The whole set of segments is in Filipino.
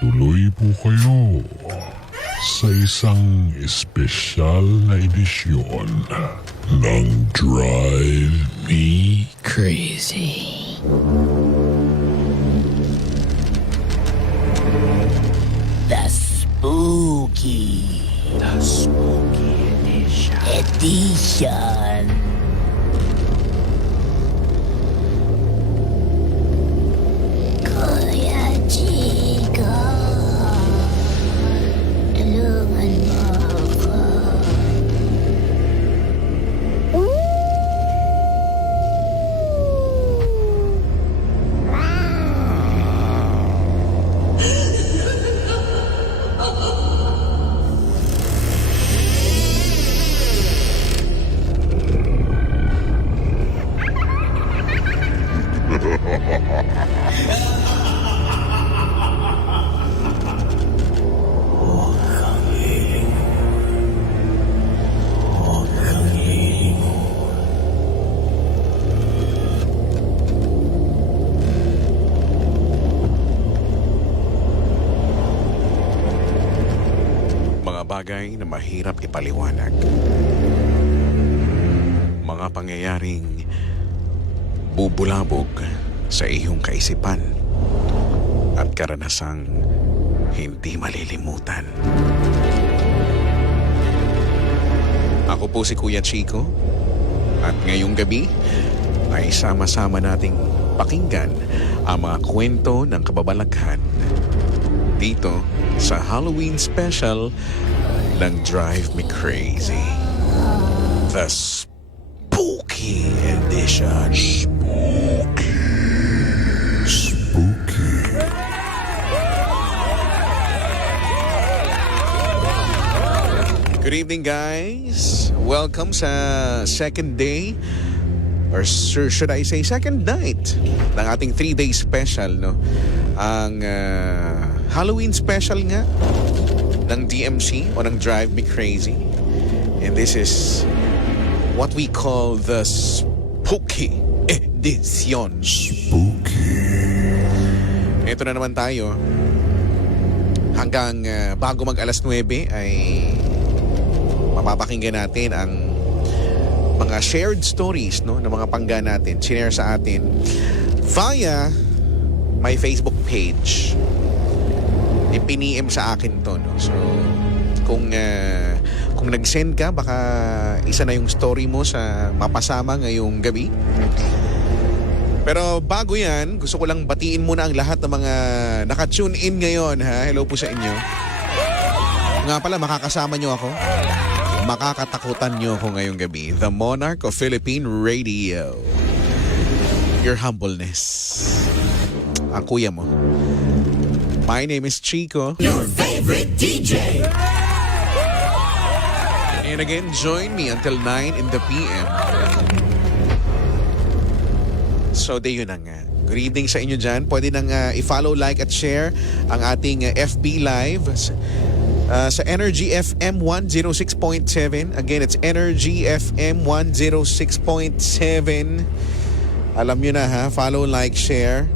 Tuloy po kayo sa isang espesyal na edisyon ng Drive Me Crazy. The Spooky Edition. Kuya Chico, tulungan mo ako. Mga bagay na mahirap ipaliwanag. Mga pangyayaring bubulabog sa iyong kaisipan at karanasang hindi malilimutan. Ako po si Kuya Chico at ngayong gabi ay sama-sama nating pakinggan ang mga kwento ng kababalaghan dito sa Halloween special ng Drive Me Crazy. The Spooky Edition. Spooky. Good evening, guys. Welcome sa second day or should I say second night ng ating 3-day special, no? Ang Halloween special nga ng DMC o ng Drive Me Crazy. And this is what we call the Spooky Edition. Spooky. Ito na naman tayo. Hanggang bago mag alas 9 ay mapapakinggan natin ang mga shared stories, no, ng mga pangga natin. Sinare sa atin via my Facebook page. Ipiniem sa akin to, no? So, kung nag-send ka, baka isa na yung story mo sa mapasama ngayong gabi. Pero bago yan, gusto ko lang batiin muna ang lahat ng mga naka-tune in ngayon, ha? Hello po sa inyo. Nga pala, makakasama nyo ako. Makakatakutan nyo ako ngayong gabi. The Monarch of Philippine Radio. Your humbleness. Ang kuya mo. My name is Chico. Your favorite DJ. And again, join me until 9 in the PM. So, yun na nga. Good evening sa inyo dyan. Pwede nang i-follow, like at share ang ating FB Live sa Energy FM 106.7. Again, it's Energy FM 106.7. Alam nyo na, ha? Follow, like, share.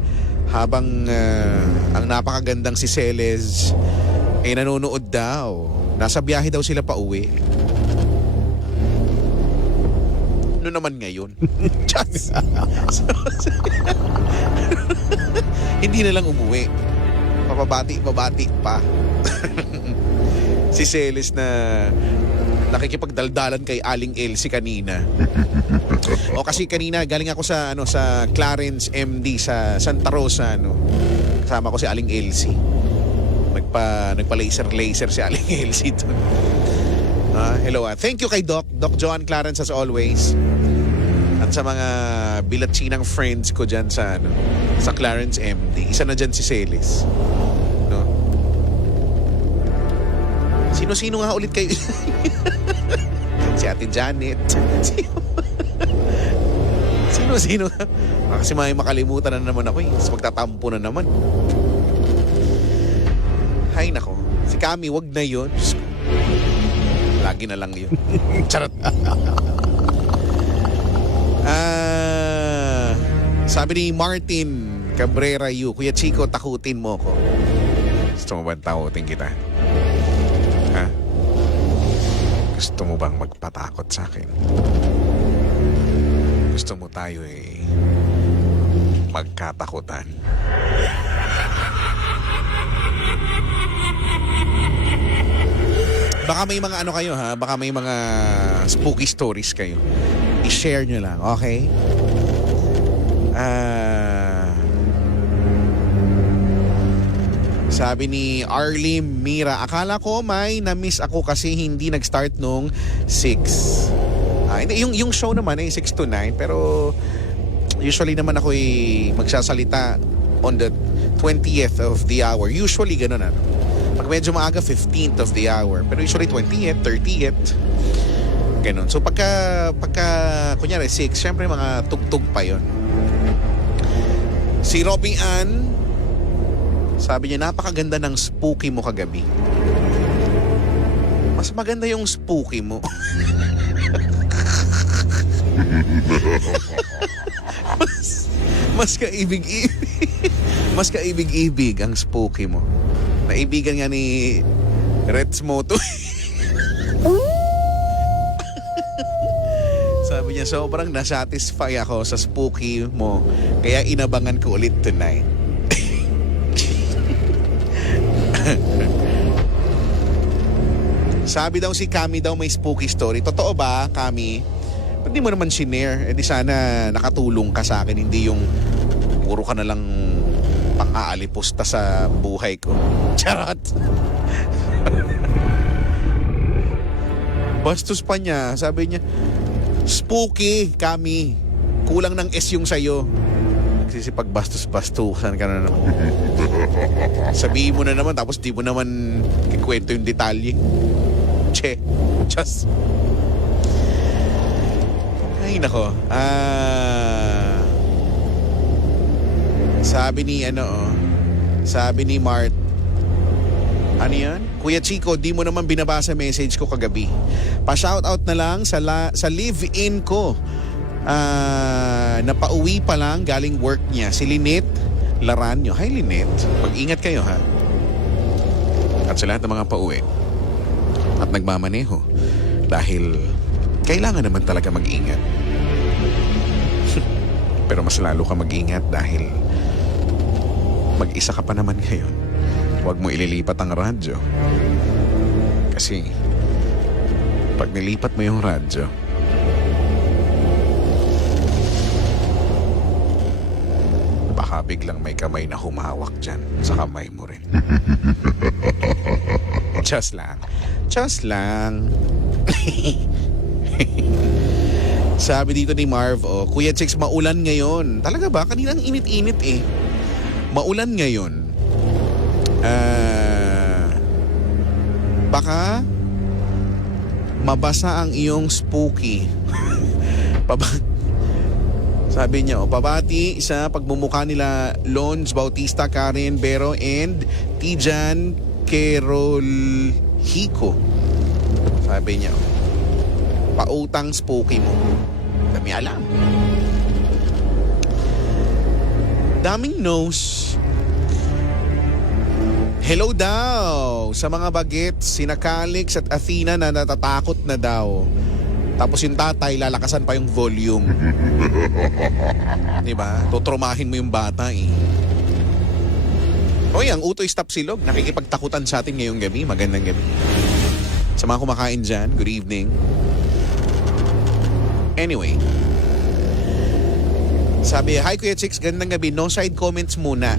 Habang ang napakagandang si Celes ay nanonood daw. Nasa biyahe daw sila pa uwi. Ano naman ngayon? Hindi na lang umuwi. Papabati pa. Si Celes na nakikipagdaldalan kay Aling Elsie kanina. O kasi kanina galing ako sa sa Clarence MD sa Santa Rosa, no. Kasama ko si Aling Elsie. Nagpa-laser si Aling Elsie doon. Hello. Thank you kay Doc Joan Clarence as always. At sa mga bilatsinang friends ko diyan sa sa Clarence MD. Isa na diyan si Celes. No. Sino-sino nga ulit kayo? Si Ate Janet. Sino? Kasi may makalimutan na naman ako eh. Tapos magtatampo na naman. Hay nako. Si Kami, wag na yun. Lagi na lang yun. Charot. Sabi ni Martin Cabrera Yu, Kuya Chico, takutin mo ko. Gusto mo bang takutin kita? Ha? Gusto mo bang magpatakot sa akin? Gusto mo tayo magkatakutan? Baka may mga ano kayo ha? Baka may mga spooky stories kayo. I-share nyo lang, okay? Sabi ni Arlie Mira, akala ko may na-miss ako kasi hindi nag-start nung 6. Hindi, yung show naman ay 6 to 9, pero usually naman ako magsasalita on the 20th of the hour. Usually ganun ano. Pag medyo maaga, 15th of the hour. Pero usually 20th, 30th. Ganun. So pagka kunyari 6, syempre mga tugtog pa yon. Si Robby Ann, sabi niya, napakaganda ng spooky mo kagabi. Mas maganda yung spooky mo. mas kaibig-ibig. Mas kaibig-ibig ang spooky mo. Naibigan nga ni Reds Moto. Sabi niya, sobrang nasatisfy ako sa spooky mo. Kaya inabangan ko ulit tonight. Sabi daw si Kami daw may spooky story. Totoo ba, Kami? Ba't di mo naman shinare? Eh di sana nakatulong ka sa akin. Hindi yung puro ka na lang pang-aalipusta sa buhay ko. Charot! Bastos pa niya. Sabi niya, spooky, Kami. Kulang ng S yung sayo. Nagsisipag bastos-bastusan ka na naman. Sabihin mo na naman, tapos di mo naman kikwento yung detalye. Che. Just. Ay, nako. Sabi ni Mart, ano yan? Kuya Chico, di mo naman binabasa message ko kagabi. Pa-shoutout na lang sa live-in ko. Napauwi pa lang galing work niya. Si Lynette Laranyo. Hi Lynette, mag-ingat kayo ha. At sa lahat ng mga pauwi at nagmamaneho, dahil kailangan naman talaga mag-ingat. Pero mas lalo ka mag-ingat dahil mag-isa ka pa naman ngayon. Huwag mo ililipat ang radyo. Kasi pag nilipat mo yung radyo, baka biglang may kamay na humawak dyan sa kamay mo rin. Just lang. Just lang. Sabi dito ni Marv, Kuya Chicks, maulan ngayon. Talaga ba? Kaninang init-init eh. Maulan ngayon. Baka mabasa ang iyong spooky. Sabi niya, pabati sa pagmumukha nila Lons Bautista, Karen Bero, and Tijan Kerolhico. Sabi niya, pautang spooky mo. Dami alam. Daming nose. Hello daw sa mga bagets, sina Calix at Athena na natatakot na daw. Tapos yung tatay, lalakasan pa yung volume. Diba? Tutrumahin mo yung bata eh. Hoy, ang Utoy Stop Silog, nakikipagtakutan sa atin ngayong gabi. Magandang gabi. Sa mga kumakain dyan, good evening. Anyway. Sabi, hi Kuya Chicks, gandang gabi. No side comments muna.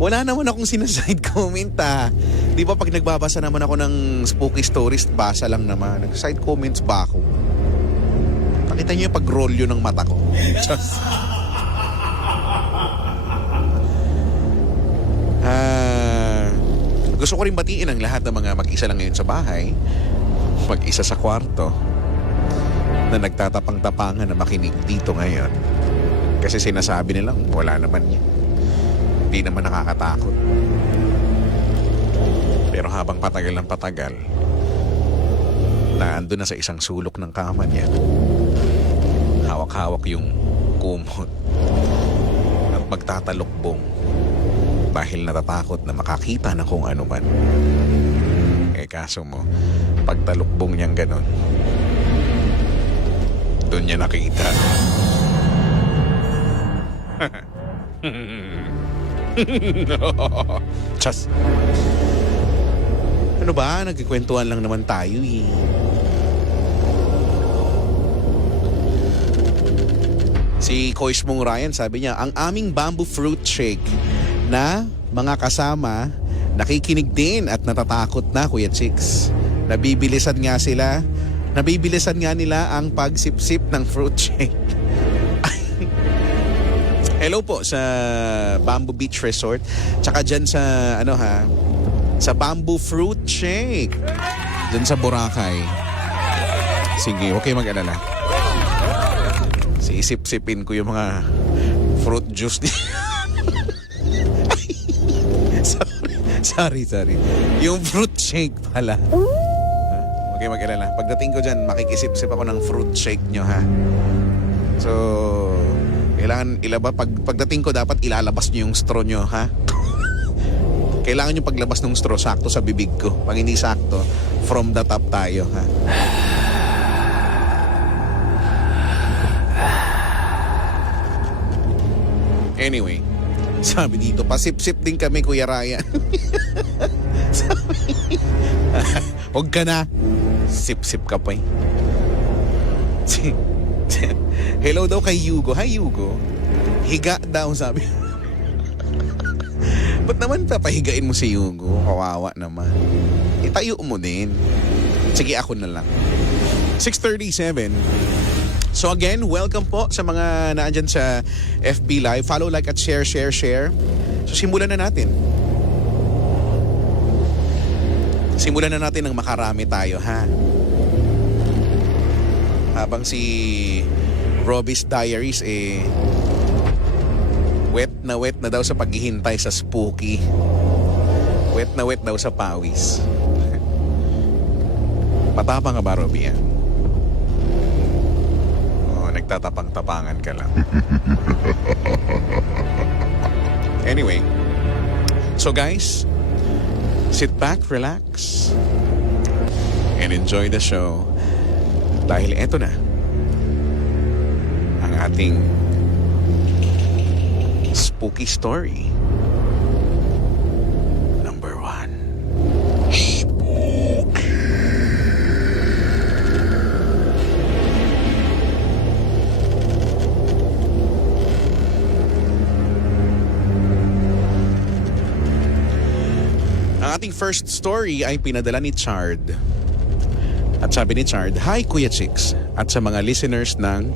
Wala naman akong sinaside comment ah. Di ba pag nagbabasa naman ako ng spooky stories, basa lang naman. Nag-side comments ba ako? Pakita niyo yung pag-rolyo ng mata ko. Just. Gusto ko rin batiin ang lahat ng mga mag-isa lang ngayon sa bahay, mag-isa sa kwarto, na nagtatapang-tapangan na makinig dito ngayon. Kasi sinasabi nilang wala naman yan. Hindi naman nakakatakot. Pero habang patagal ng patagal, na ando na sa isang sulok ng kama niya, hawak-hawak yung kumot at magtatalokbong dahil natatakot na makakita ng kung ano man. Eh kaso mo, pagtalukbong niyang ganon, doon niya nakita. Chas. Ano ba? Nagkikwentuhan lang naman tayo eh. Si Kois Mong Ryan sabi niya, ang aming bamboo fruit shake na mga kasama nakikinig din at natatakot na, Kuya Chicks. Nabibilisan nga nila ang pagsipsip ng fruit shake. Hello po sa Bamboo Beach Resort. Tsaka dyan sa sa Bamboo Fruit Shake. Dyan sa Boracay. Sige, okay mag-alala. Isip-sipin ko yung mga fruit juice niya. Sorry. Yung fruit shake pala. Okay, mag-alala. Pagdating ko dyan, makikisip-sip ako ng fruit shake nyo, ha? So, kailangan pagdating ko, dapat ilalabas nyo yung straw nyo, ha? Kailangan yung paglabas ng straw, sakto sa bibig ko. Pag hindi sakto, from the top tayo, ha? Anyway, sabi dito, pasip-sip din kami, Kuya Ryan. Huwag ka na. Sip-sip ka pa eh. Hello daw kay Yugo. Hi, Yugo. Higa daw, sabi. Ba't naman papahigain mo si Yugo? Kawawa naman. Itayo mo din. Sige, ako na lang. 6:37. So again, welcome po sa mga naandyan sa FB Live. Follow, like at share. So simulan na natin. Simulan na natin ng makarami tayo, ha? Habang si Robbie's Diaries wet na daw sa paghihintay sa spooky. Wet na daw sa pawis. Matapang ka ba, Robbie? Nagtatapang-tapangan ka lang. Anyway, so guys, sit back, relax, and enjoy the show. Dahil eto na ang ating spooky story number 1. Ang ating first story ay pinadala ni Chard. At sabi ni Chard, "Hi Kuya Chicks at sa mga listeners ng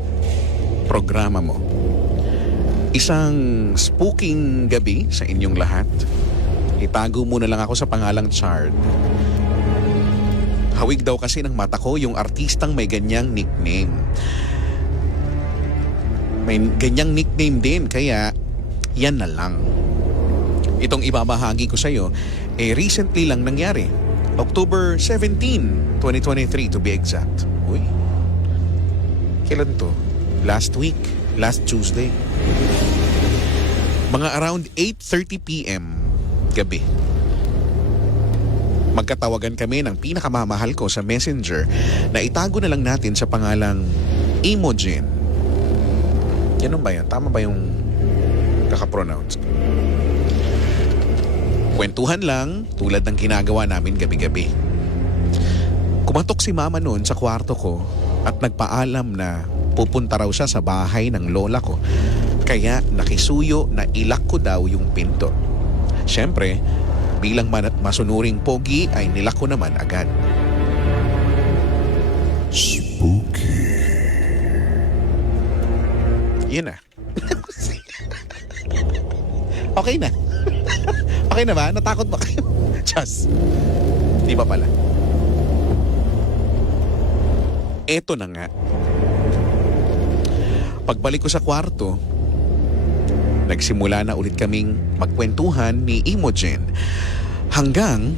programa mo. Isang spooking gabi sa inyong lahat. Itago muna lang ako sa pangalang Chard. Hawig daw kasi ng mata ko yung artistang may ganyang nickname. May ganyang nickname din, kaya yan na lang. Itong ibabahagi ko sa iyo, recently lang nangyari. October 17, 2023 to be exact. Uy, kailan to? Last week, last Tuesday. Mga around 8:30 p.m. gabi. Magkatawagan kami ng pinakamamahal ko sa Messenger na itago na lang natin sa pangalang Imogen. Ganun ba yan? Tama ba yung kakapronounce? Kwentuhan lang tulad ng ginagawa namin gabi-gabi. Kumatok si mama noon sa kwarto ko at nagpaalam na pupunta raw siya sa bahay ng lola ko. Kaya nakisuyo na ilak ko daw yung pinto. Siyempre, bilang masunuring pogi ay nilak ko naman agad. Spooky. Yun na. Okay na. Okay na ba? Natakot ba kayo? Just. Di ba pala? Eto na nga. Pagbalik ko sa kwarto, nagsimula na ulit kaming magkwentuhan ni Imogen hanggang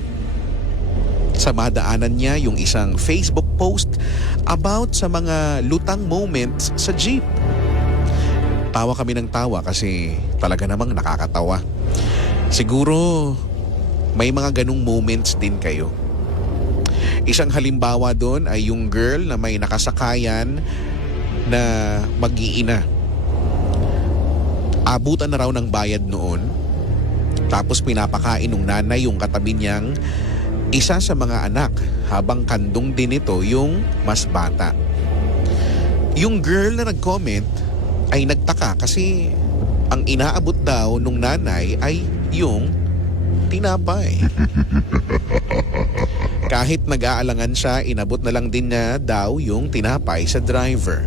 sa madaanan niya yung isang Facebook post about sa mga lutang moments sa jeep. Tawa kami ng tawa kasi talaga namang nakakatawa. Siguro may mga ganung moments din kayo. Isang halimbawa doon ay yung girl na may nakasakayan na mag-iina. Abutan na raw ng bayad noon. Tapos pinapakain ng nanay yung katabi niyang isa sa mga anak habang kandong din ito yung mas bata. Yung girl na nag-comment ay nagtaka kasi ang inaabot daw nung nanay ay yung tinapay. Kahit nag-aalangan siya, inabot na lang din niya daw yung tinapay sa driver.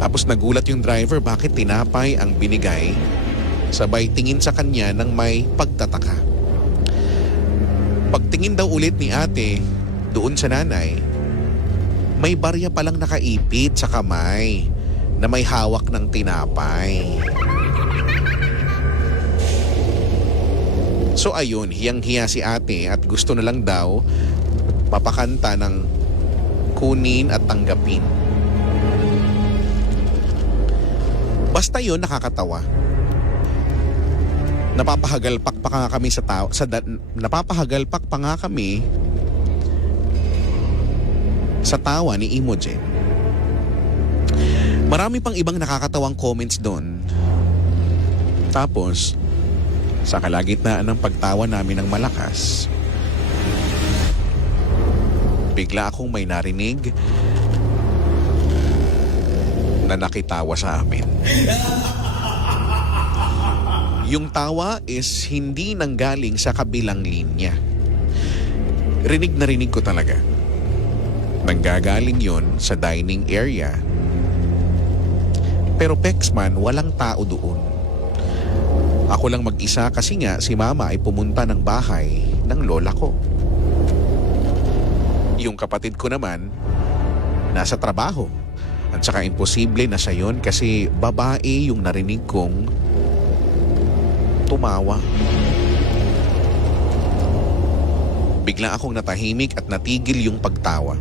Tapos nagulat yung driver bakit tinapay ang binigay, sabay tingin sa kanya ng may pagtataka. Pagtingin daw ulit ni ate doon sa nanay, may barya palang nakaipit sa kamay na may hawak ng tinapay. So ayun, hiyang-hiya si ate at gusto na lang daw papakanta ng kunin at tanggapin. Basta yun, nakakatawa. Napapahagalpak pa nga kami napapahagalpak pa nga kami sa tawa ni Imogen. Marami pang ibang nakakatawang comments doon. Tapos, sa kalagitnaan ng pagtawa namin ng malakas, bigla akong may narinig na nakitawa sa amin. Yung tawa is hindi nanggaling sa kabilang linya. Rinig na rinig ko talaga. Nanggagaling yon sa dining area. Pero Pexman, walang tao doon. Ako lang mag-isa kasi nga si mama ay pumunta ng bahay ng lola ko. Yung kapatid ko naman, nasa trabaho. At saka imposible na siya yun kasi babae yung narinig kong tumawa. Bigla akong natahimik at natigil yung pagtawa.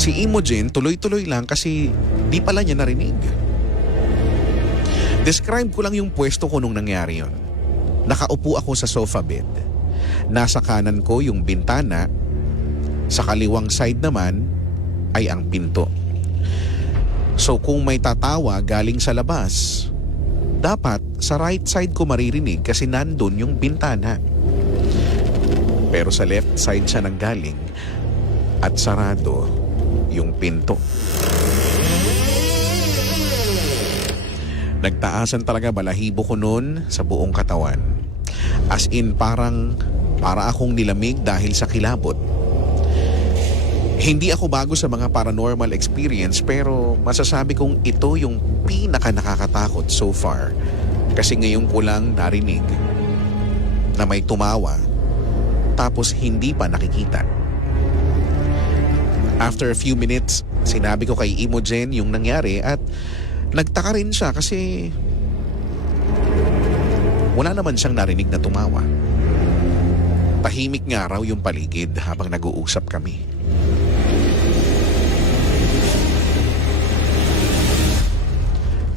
Si Imogen tuloy-tuloy lang kasi di pala niya narinig. Describe ko lang yung pwesto ko nung nangyari yun. Nakaupo ako sa sofa bed. Nasa kanan ko yung bintana, sa kaliwang side naman ay ang pinto. So kung may tatawa galing sa labas, dapat sa right side ko maririnig kasi nandun yung bintana. Pero sa left side siya nanggaling at sarado yung pinto. Nagtaasan talaga balahibo ko noon sa buong katawan. As in para akong nilamig dahil sa kilabot. Hindi ako bago sa mga paranormal experience pero masasabi kong ito yung pinaka nakakatakot so far. Kasi ngayon ko lang narinig na may tumawa tapos hindi pa nakikita. After a few minutes, sinabi ko kay Imogen yung nangyari at nagtaka rin siya kasi wala naman siyang narinig na tumawa. Tahimik nga raw yung paligid habang nag-uusap kami.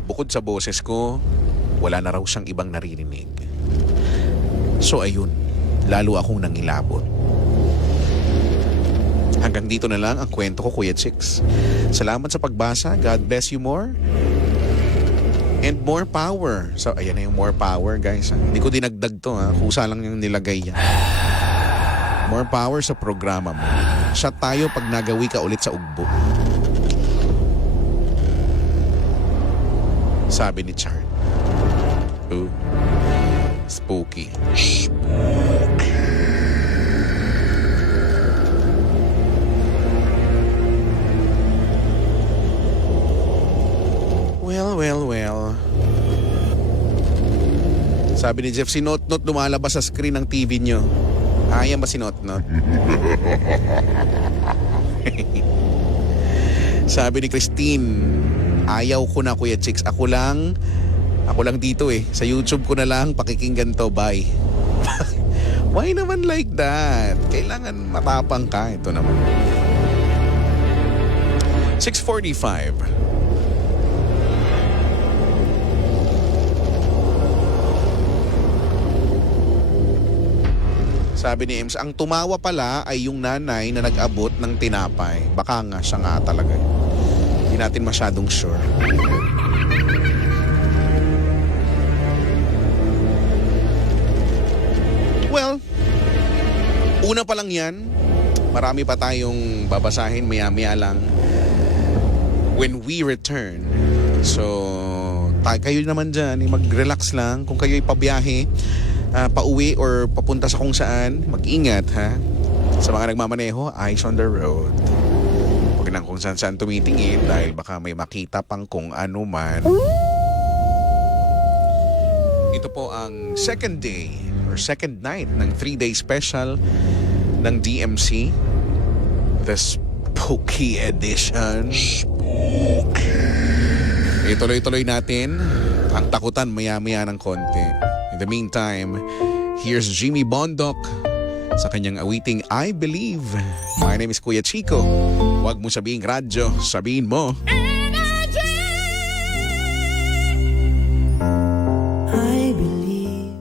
Bukod sa boses ko, wala na raw siyang ibang naririnig. So ayun, lalo akong nangilabot. Hanggang dito na lang ang kwento ko, Kuya Chicks. Salamat sa pagbasa. God bless you more. And more power. So ayan na yung more power, guys. Hindi ko dinagdag to, ha. Kusa lang yung nilagay yan. More power sa programa mo. Shot tayo pag nagawi ka ulit sa ugbo. Sabi ni Char. Ooh. Spooky. Well. Sabi ni Jeff, si Not lumalabas sa screen ng TV nyo. Ayan ba si Not? Sabi ni Christine, ayaw ko na, Kuya Chicks. Ako lang dito eh. Sa YouTube ko na lang pakikinggan to. Bye. Why naman like that? Kailangan matapang ka. Ito naman. 6:45. Sabi ni Ems, ang tumawa pala ay yung nanay na nag-abot ng tinapay. Baka nga siya nga talaga. Hindi natin masyadong sure. Well, una pa lang yan. Marami pa tayong babasahin maya-maya lang when we return. So, kayo naman dyan, mag-relax lang. Kung kayo'y pabiyahe, pauwi or papunta sa kung saan, mag-ingat ha. Sa mga nagmamaneho, eyes on the road. Huwag nang kung saan tumitingin dahil baka may makita pang kung ano man. Ito po ang second day or second night ng 3-day special ng DMC. The Spooky Edition. Ituloy-tuloy natin ang takutan maya-maya ng konti. In the meantime, here's Jimmy Bondoc sa kanyang awiting I Believe. My name is Kuya Chico. Huwag mo sabihin radyo, sabihin mo. I believe.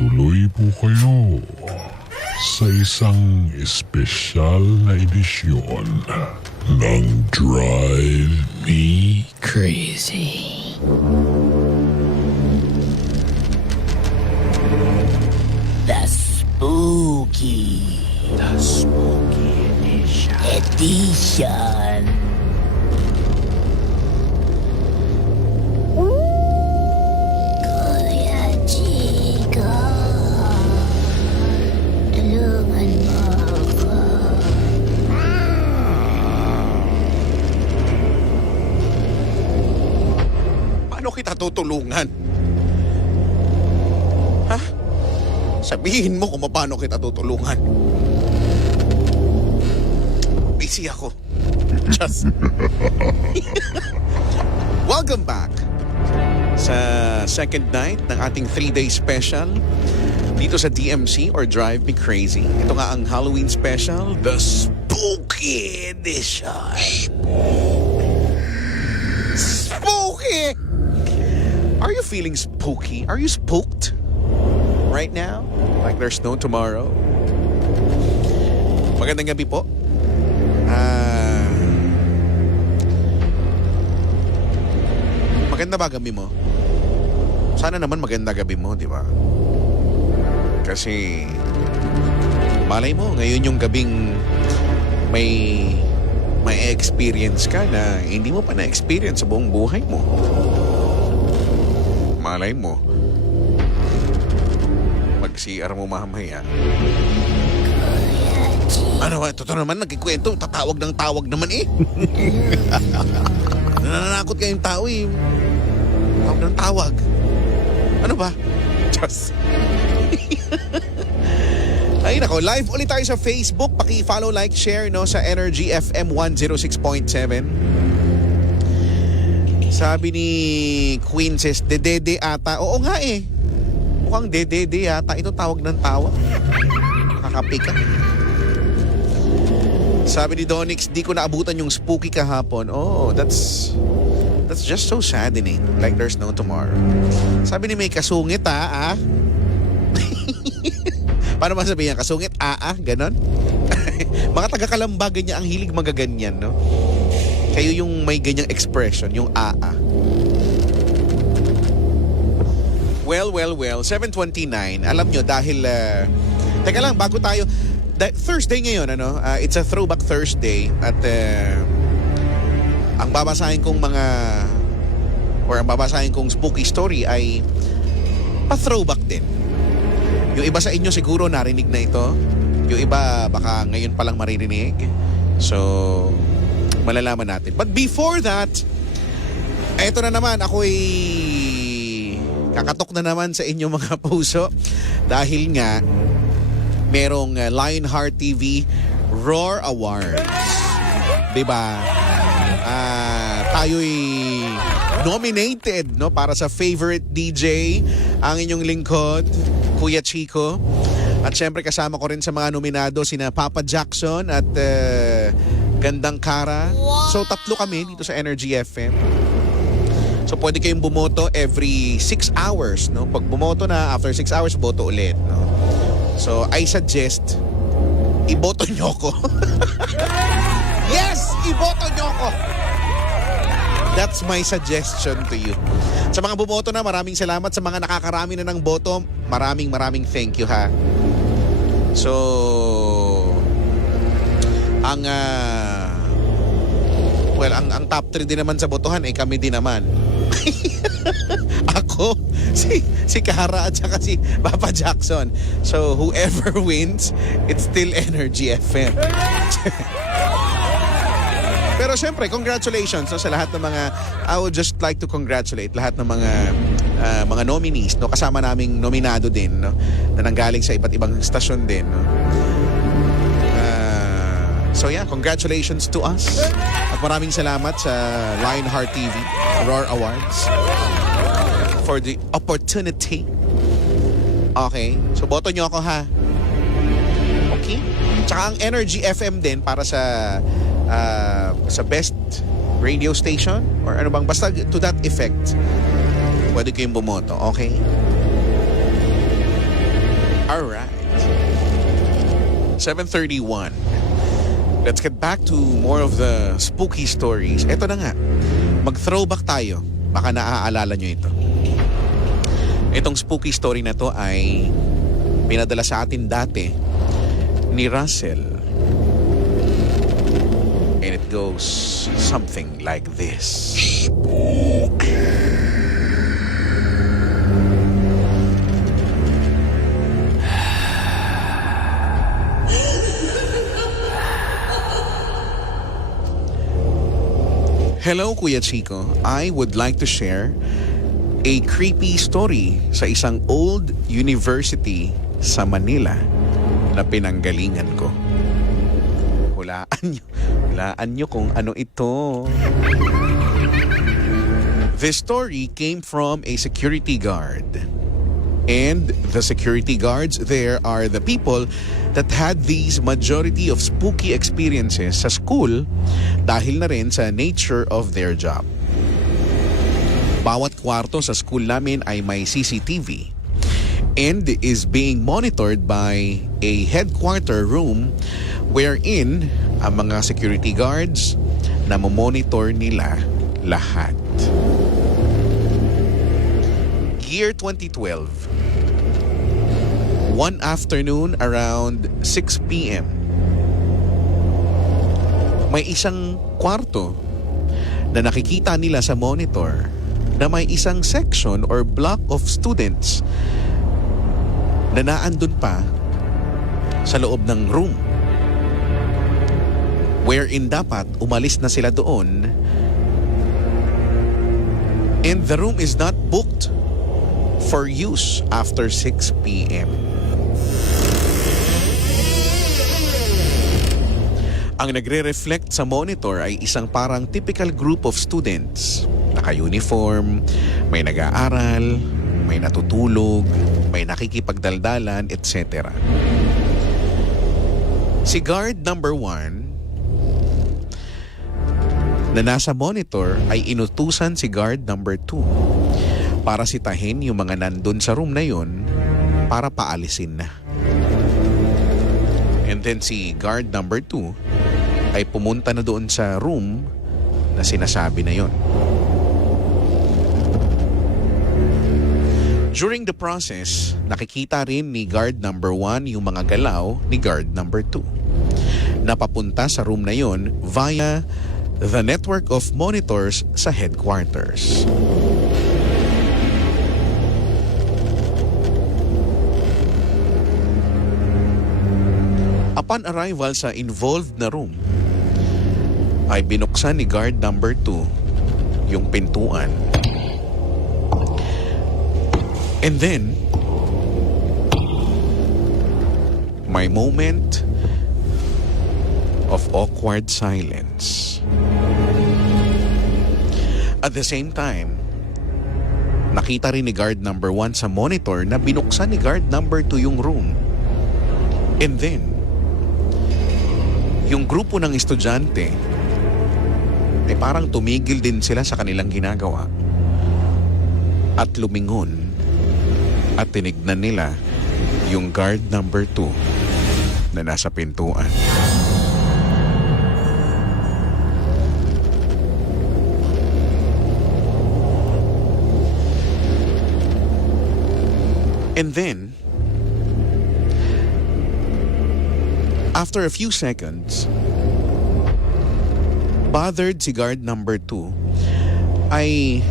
Tuloy po kayo sa isang espesyal na edisyon ng Drive Me Crazy. The Spooky Edition. Kuya Chico, tulungan mo ako. Paano kita tutulungan? Ha? Sabihin mo kung paano kita tutulungan. Busy ako. Just... Welcome back sa second night ng ating 3-day special dito sa DMC or Drive Me Crazy. Ito nga ang Halloween special, The Spooky Edition. Spooky! Are you feeling spooky? Are you spooked right now? Like there's no tomorrow? Magandang gabi po. Maganda ba gabi mo? Sana naman maganda gabi mo, di ba? Kasi malay mo, ngayon yung gabing may experience ka na hindi mo pa na-experience sa buong buhay mo. Malay mo, mag-CR mo mamaya. Ano ba? Totoo naman, nagkikwento. Tatawag ng tawag naman eh. Nananakot kayong tao eh. Tawag ng tawag. Ano ba? Just... Ay nako, live ulit tayo sa Facebook. Paki-follow, like, share no sa Energy FM 106.7. Sabi ni Quinces, dedede ata. Oo nga eh. Mukhang dedede yata. Ito tawag ng tawag. Nakakapika. Sabi ni Donix, di ko naabutan yung spooky kahapon. Oh, that's just so saddening. Like there's no tomorrow. Sabi ni May, kasungit ah. Paano ba sabihin yan? Kasungit, ganon? Mga taga-Kalamba, ganyan ang hilig magaganyan, no? Kayo yung may ganyang expression, yung Well, 7:29. Alam nyo, dahil... teka lang, bago tayo... Thursday ngayon, ano? It's a throwback Thursday. At ang babasahin kong spooky story ay pa-throwback din. Yung iba sa inyo siguro narinig na ito. Yung iba baka ngayon palang maririnig. So, malalaman natin. But before that, eto na naman, ako'y kakatok na naman sa inyo mga puso. Dahil nga, merong Lionheart TV Roar Awards. Diba? Tayo'y nominated, no, para sa favorite DJ, ang inyong lingkod, Kuya Chico. At syempre kasama ko rin sa mga nominado sina Papa Jackson at Gandang Kara. So 3 kami dito sa Energy FM. So pwede kayong bumoto every 6 hours, no? Pag bumoto na, after 6 hours, boto ulit, no? So I suggest, iboto nyo ko. Yes! Iboto nyo ko! That's my suggestion to you. Sa mga bumoto na, maraming salamat. Sa mga nakakarami na ng boto, maraming thank you, ha. So, ang top 3 din naman sa botohan ay kami din naman. Ako, si Kara at saka si Papa Jackson. So, whoever wins, it's still Energy FM. Pero syempre, congratulations, no, sa lahat ng mga, I would just like to congratulate lahat ng mga nominees, no, kasama naming nominado din, no, na nanggaling sa iba't ibang stasyon din, no. So yeah, congratulations to us. At maraming salamat sa Lionheart TV Roar Awards for the opportunity. Okay, so boto nyo ako, ha. Okay? Tsaka ang Energy FM din para sa best radio station or ano bang, basta to that effect, pwede kayong bumoto, okay? Alright. 7:31. Let's get back to more of the spooky stories. Ito na nga, mag-throwback tayo. Baka naaalala nyo ito. Itong spooky story na to ay pinadala sa atin dati ni Russell. And it goes something like this. Hello, Kuya Chico. I would like to share a creepy story sa isang old university sa Manila na pinanggalingan ko. Hulaan nyo kung ano ito. This story came from a security guard. And the security guards there are the people that had these majority of spooky experiences sa school dahil na rin sa nature of their job. Bawat kwarto sa school namin ay may CCTV and is being monitored by a headquarter room wherein ang mga security guards na monitor nila lahat. Year 2012. One afternoon around 6 p.m. May isang kwarto na nakikita nila sa monitor na may isang section or block of students na naandun pa sa loob ng room wherein dapat umalis na sila doon, and the room is not booked for use after 6 p.m. Ang nagre-reflect sa monitor ay isang parang typical group of students. Naka-uniform, may nag-aaral, may natutulog, may nakikipagdaldalan, etc. Si guard number 1 na nasa monitor ay inutusan si guard number 2 para sitahin yung mga nandun sa room na yon para paalisin na. And then si guard number 2 ay pumunta na doon sa room na sinasabi na yon. During the process, nakikita rin ni guard number 1 yung mga galaw ni guard number 2 na papunta sa room na yon via the network of monitors sa headquarters. Upon arrival sa involved na room, ay binuksan ni guard number 2 yung pintuan. And then, may moment of awkward silence. At the same time, nakita rin ni guard number 1 sa monitor na binuksan ni guard number 2 yung room. And then, yung grupo ng estudyante ay parang tumigil din sila sa kanilang ginagawa at lumingon at tinignan nila yung guard number 2 na nasa pintuan. And then, after a few seconds, bothered si guard number 2 ay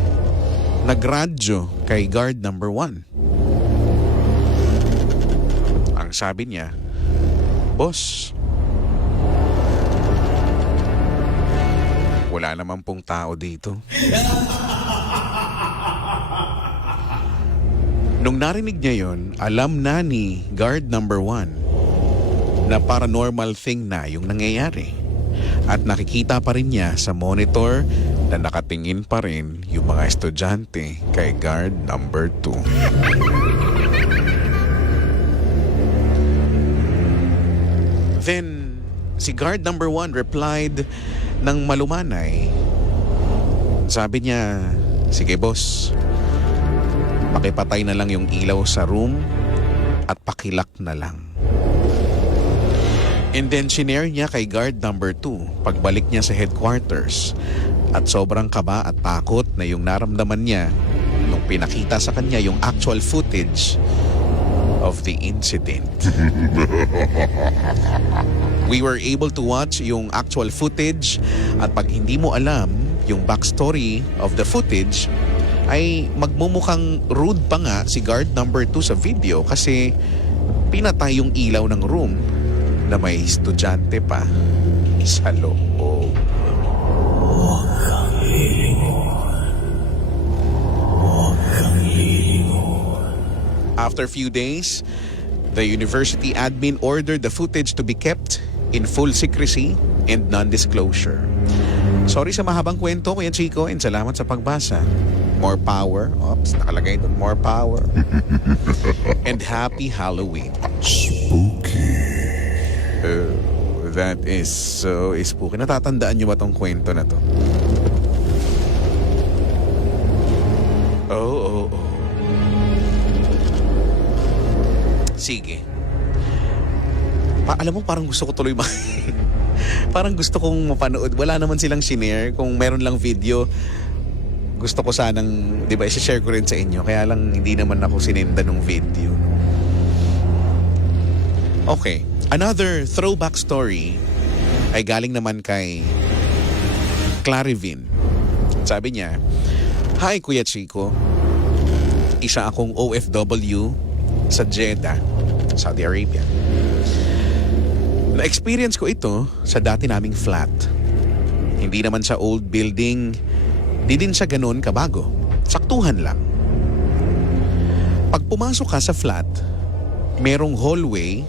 nagradyo kay guard number 1. Ang sabi niya, "Boss, wala naman pong tao dito." Nung narinig niya yon, alam na ni guard number 1 na paranormal thing na yung nangyayari. At nakikita pa rin niya sa monitor na nakatingin pa rin yung mga estudyante kay guard number 2. Then, si guard number 1 replied ng malumanay. Sabi niya, "Sige boss, pakipatay na lang yung ilaw sa room at pakilak na lang." And then shinare niya kay guard number 2 pagbalik niya sa headquarters at sobrang kaba at takot na yung naramdaman niya nung pinakita sa kanya yung actual footage of the incident. We were able to watch yung actual footage at pag hindi mo alam yung backstory of the footage ay magmumukhang rude pa nga si guard number 2 sa video kasi pinatay yung ilaw ng room na may estudyante pa sa loob. After a few days, the university admin ordered the footage to be kept in full secrecy and non-disclosure. Sorry sa mahabang kwento, Kuya Chico, and salamat sa pagbasa. More power. Oops, nakalagay doon, more power. And happy Halloween. Spooky. That is so spooky. Natatandaan niyo ba tong kwento na to? Oh. Sige. Alam mo, parang gusto ko tuloy parang gusto kong mapanood. Wala naman silang shinare. Kung meron lang video, gusto ko sanang, di ba, i-share ko rin sa inyo. Kaya lang, hindi naman ako sininda ng video. Okay. Another throwback story ay galing naman kay Clarivin. Sabi niya, "Hi Kuya Chico, isa akong OFW sa Jeddah, Saudi Arabia. Na-experience ko ito sa dati naming flat. Hindi naman sa old building, di din siya ganun kabago. Saktuhan lang. Pag pumasok ka sa flat, merong hallway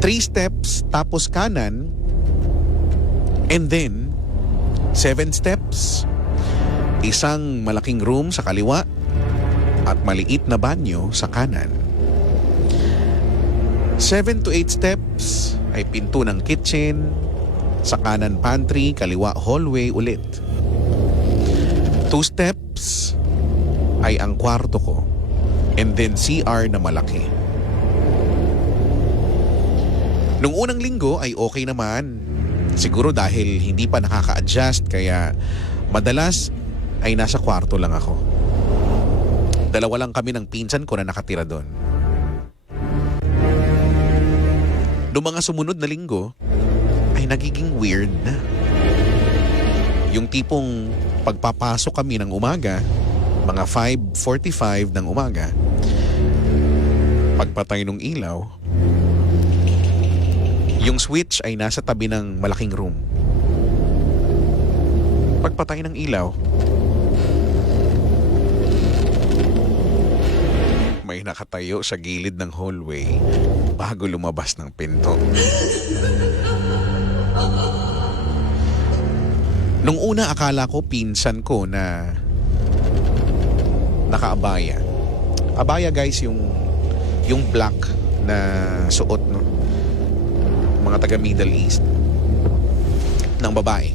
3 steps, tapos kanan, and then 7 steps. Isang malaking room sa kaliwa at maliit na banyo sa kanan. 7 to 8 steps ay pinto ng kitchen, sa kanan pantry, kaliwa hallway ulit. 2 steps ay ang kwarto ko, and then CR na malaki. Nung unang linggo ay okay naman. Siguro dahil hindi pa nakaka-adjust, kaya madalas ay nasa kwarto lang ako. 2 lang kami ng pinsan ko na nakatira doon. Noong mga sumunod na linggo ay nagiging weird na. Yung tipong pagpapasok kami ng umaga, mga 5:45 ng umaga, pagpatay ng ilaw, yung switch ay nasa tabi ng malaking room. Pagpatay ng ilaw, may nakatayo sa gilid ng hallway bago lumabas ng pinto. Nung una akala ko pinsan ko na nakaabaya. Abaya guys, yung black na suot, no? Mga taga Middle East ng babae.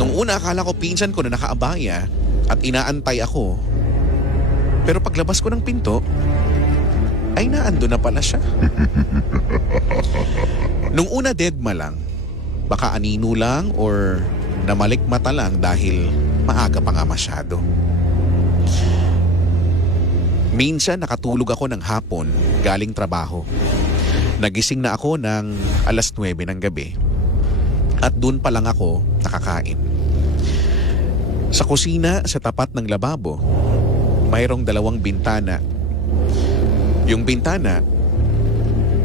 Nung una akala ko pinsan ko na nakaabaya at inaantay ako. Pero paglabas ko ng pinto ay naando na pala siya. Nung una deadma lang. Baka anino lang or namalikmata lang dahil maaga pa nga masyado. Minsan nakatulog ako ng hapon galing trabaho. Nagising na ako ng 9:00 ng gabi at doon pa lang ako nakakain. Sa kusina, sa tapat ng lababo, mayroong 2 bintana. Yung bintana,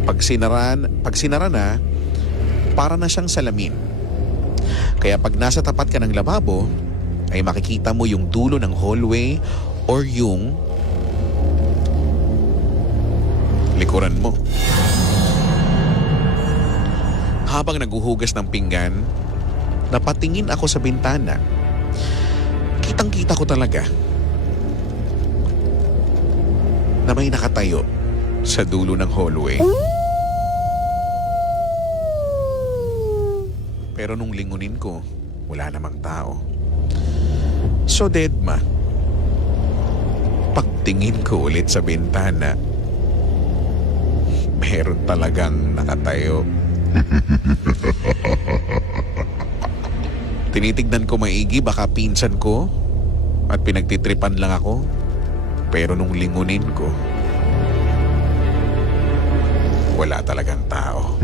pag sinara na, para na siyang salamin. Kaya pag nasa tapat ka ng lababo, ay makikita mo yung dulo ng hallway or yung likuran mo. Habang naguhugas ng pinggan, napatingin ako sa bintana. Kitang-kita ko talaga na may nakatayo sa dulo ng hallway. Pero nung lingunin ko, wala namang tao. So deadma. Pagtingin ko ulit sa bintana, meron talagang nakatayo. Tinitignan ko maigi, baka pinsan ko at pinagtitripan lang ako. Pero nung lingunin ko, wala talagang tao.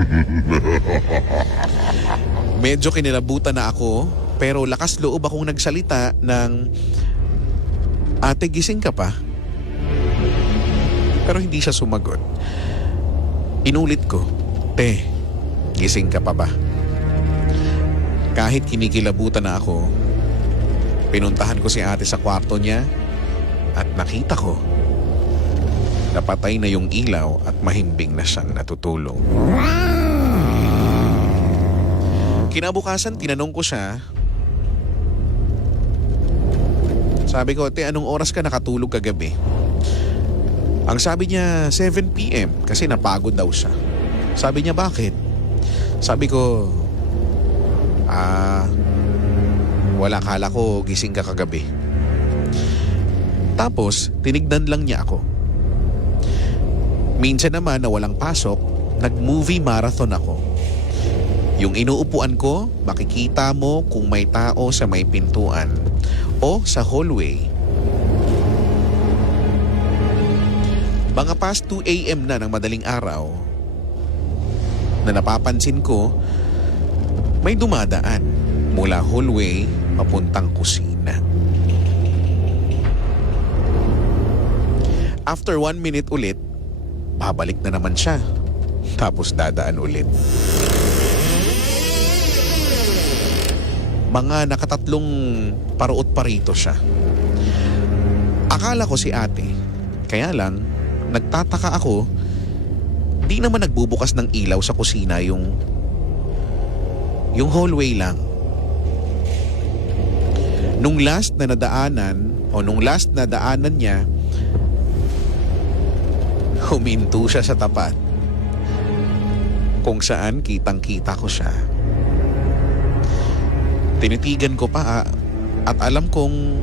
Medyo kinilabutan na ako, pero lakas loob akong nagsalita ng, "Ate, gising ka pa?" Pero hindi siya sumagot. Inulit ko, "Te, gising ka pa ba?" Kahit kinikilabutan na ako, pinuntahan ko si ate sa kwarto niya at nakita ko napatay na yung ilaw at mahimbing na siyang natutulog. Kinabukasan, tinanong ko siya. Sabi ko, "Te, anong oras ka nakatulog kagabi?" Ang sabi niya, 7 p.m. kasi napagod daw siya. Sabi niya, "Bakit?" Sabi ko, wala, kala ko gising ka kagabi." Tapos, tinignan lang niya ako. Minsan naman na walang pasok, nag-movie marathon ako. Yung inuupuan ko, makikita mo kung may tao sa may pintuan o sa hallway. Mga past 2 a.m. na ng madaling araw, na napapansin ko, may dumadaan mula hallway papuntang kusina. After 1 minute ulit, babalik na naman siya. Tapos dadaan ulit. Mga nakatatlong paruot parito siya. Akala ko si ate. Kaya lang, nagtataka ako Di naman nagbubukas ng ilaw sa kusina yung hallway lang. Nung last na daanan niya, huminto siya sa tapat kung saan kitang-kita ko siya. Tinitigan ko pa at alam kong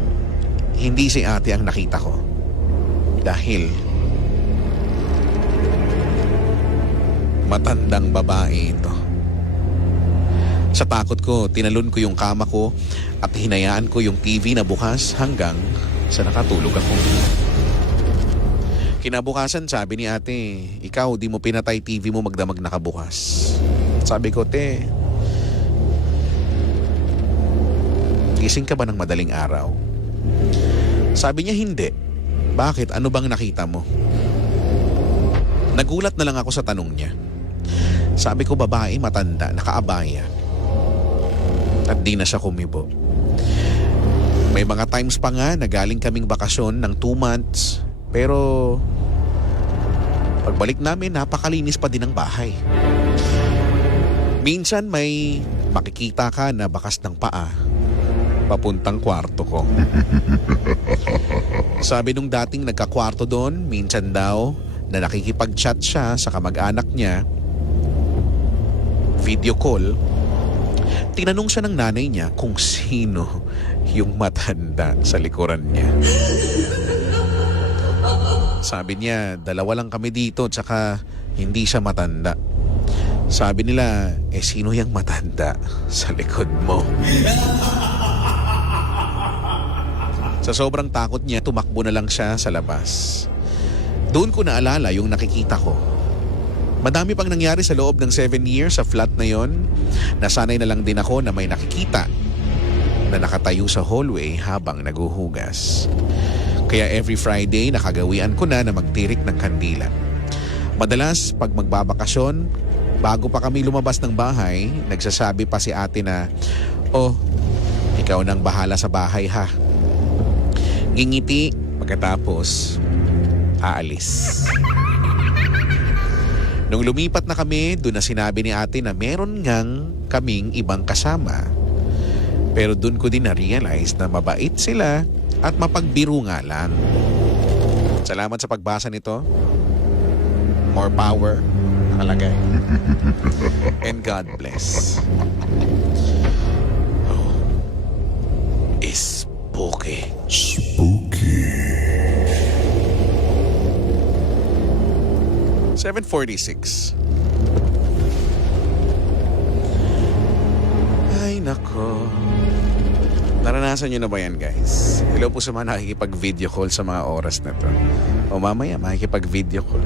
hindi si ate ang nakita ko. Dahil matandang babae ito. Sa takot ko, tinalon ko yung kama ko at hinayaan ko yung TV na bukas hanggang sa nakatulog ako. Kinabukasan, sabi ni ate, ikaw di mo pinatay TV mo magdamag nakabukas. Sabi ko, te, gising ka ba ng madaling araw? Sabi niya, hindi. Bakit? Ano bang nakita mo? Nagulat na lang ako sa tanong niya. Sabi ko, babae, matanda, nakaabaya. At di na siya kumibo. May mga times pa nga na galing kaming bakasyon ng 2 months. Pero pagbalik namin, napakalinis pa din ang bahay. Minsan may makikita ka na bakas ng paa papuntang kwarto ko. Sabi nung dating nagkakwarto doon, minsan daw na nakikipag-chat siya sa kamag-anak niya, video call. Tinanong siya ng nanay niya kung sino yung matanda sa likuran niya. Sabi niya, 2 lang kami dito tsaka hindi siya matanda. Sabi nila, sino yung matanda sa likod mo? Sa sobrang takot niya, tumakbo na lang siya sa labas. Doon ko naalala yung nakikita ko. Madami pang nangyari sa loob ng 7 years sa flat na yon. Nasanay na lang din ako na may nakikita na nakatayo sa hallway habang naguhugas. Kaya every Friday nakagawian ko na magtirik ng kandila. Madalas pag magbabakasyon, bago pa kami lumabas ng bahay, nagsasabi pa si ate na, "Oh, ikaw nang bahala sa bahay ha." Ngingiti, pagkatapos aalis. Nung lumipat na kami, doon na sinabi ni ate na meron ngang kaming ibang kasama. Pero doon ko din na-realize na mabait sila at mapagbiro nga lang. Salamat sa pagbasa nito. More power, nakalagay. And God bless. Oh, spooky. Spooky. 7:46. Ay, nako. Naranasan nyo na ba yan, guys? Hello po sa mga nakikipag-video call sa mga oras na to. O mamaya, makikipag-video call.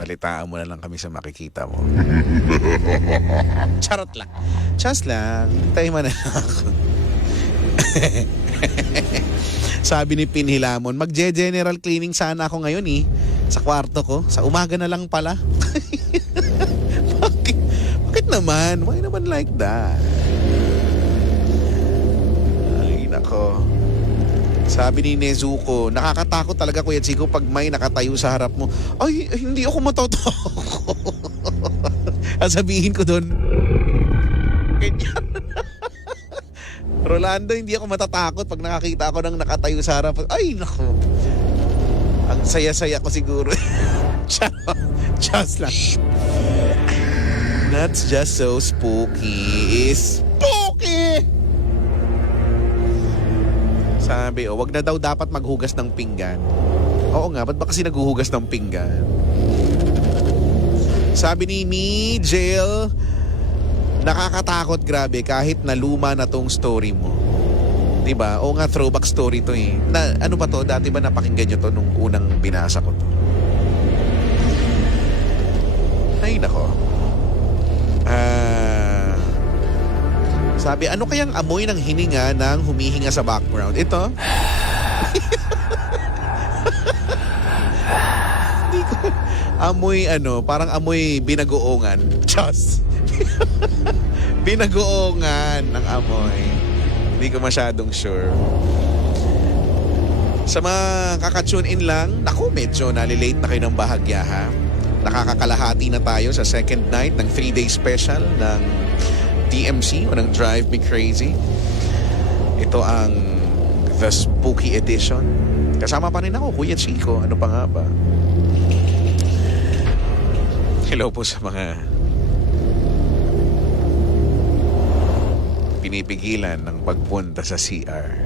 Balitaan mo na lang kami sa makikita mo. Charot lang. Just lang. Tayo man na ako. Sabi ni Pinhilamon, magje-general cleaning sana ako ngayon sa kwarto ko. Sa umaga na lang pala. Bakit naman? Why naman like that? Ay, nako. Sabi ni Nezuko, nakakatakot talaga Kuya Chico pag may nakatayo sa harap mo. Ay, hindi ako matatakot. At sabihin ko doon, ganyan. Rolando, hindi ako matatakot pag nakakita ako ng nakatayo sa harap. Ay, nako. Ang saya-saya ko siguro. Just lang. That's just so spooky. Spooky! Sabi, wag na daw dapat maghugas ng pinggan. Oo nga, ba't ba kasi naghuhugas ng pinggan? Sabi ni Mijel, nakakatakot grabe kahit na luma na tong story mo. Diba? O nga, throwback story to Na, ano ba to? Dati ba napakinggan nyo to nung unang binasa ko to? Ay, nako. Sabi, ano kayang amoy ng hininga ng humihinga sa background? Ito? Hindi ko. Amoy parang amoy binagoongan. Diyos. Binagoongan ng amoy. Hindi ko masyadong sure. Sa mga kakatune in lang, naku, medyo nalilate na kayo ng bahagya ha. Nakakakalahati na tayo sa second night ng 3-day special ng DMC o ng Drive Me Crazy. Ito ang The Spooky Edition. Kasama pa rin ako, Kuya Chico. Ano pa nga ba? Hello po sa mga pinipigilan ng pagpunta sa CR.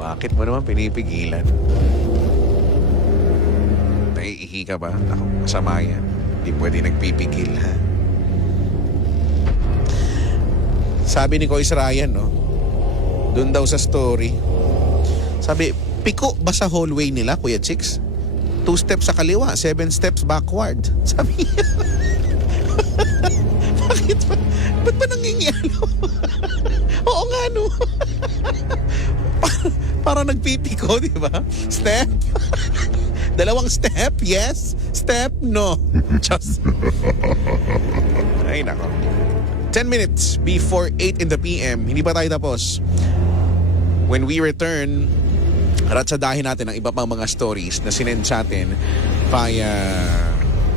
Bakit mo naman pinipigilan? Naiihi ka ba? Ako, masama yan. Hindi pwede nagpipigil, ha? Sabi ni Kois Ryan, no? Doon daw sa story. Sabi, piko ba sa hallway nila, Kuya Chicks? 2 steps sa kaliwa, 7 steps backward. Sabi niya. Bakit ba? Ba't ba nangingialo? Oo nga, no? Para nagpipiko, di ba? Step. 2 step, yes. Step, no. Just. Ay, nako. 10 minutes before 8 in the PM. Hindi pa tayo tapos. When we return, ratsadahin natin ang iba pang mga stories na sinend sa atin via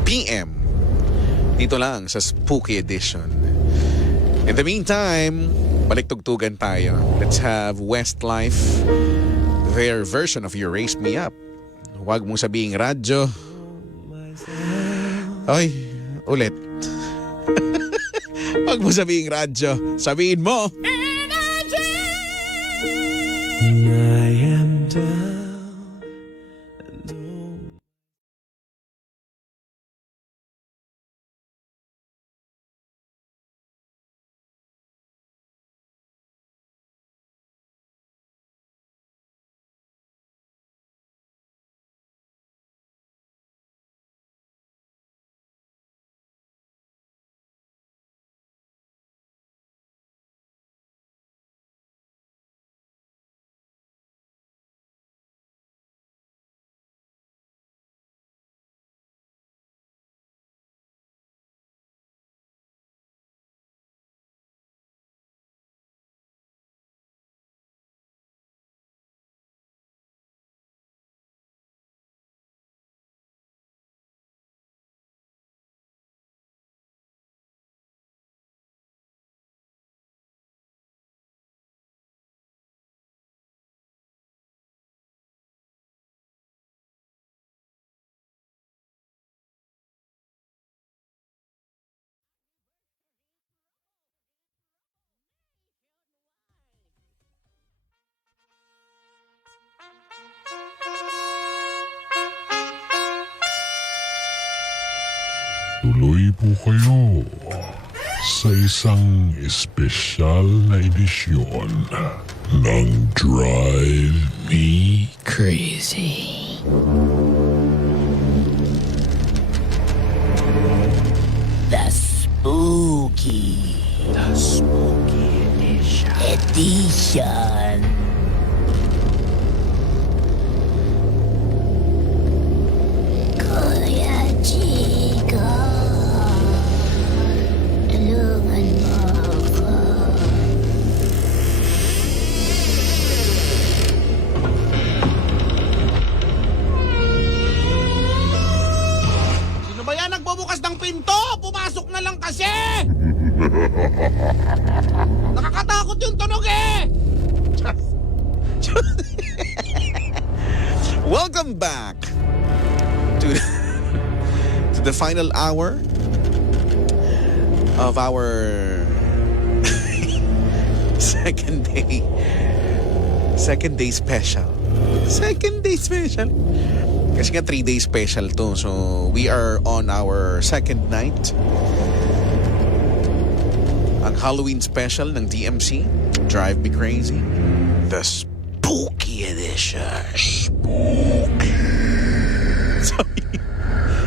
PM. Dito lang sa Spooky Edition. In the meantime, baliktugtugan tayo. Let's have Westlife, their version of You Raised Me Up. Huwag mong sabihing radyo. Ay, ulit. Huwag mo sabihing radyo. Sabihin mo. When I am down and oh. Tuloy po kayo sa isang espesyal na edisyon ng Drive Me Crazy. The Spooky Edition. Kuya Chico, tulungan mo ako. Sino ba yan nagbubukas ng pinto? Pumasok na lang kasi! Nakakatakot yung tunog eh! Welcome back to the final hour of our second day special. Kasi nga 3-day special to. So we are on our second night. Ang Halloween special ng DMC, Drive Me Crazy, The Spooky Edition.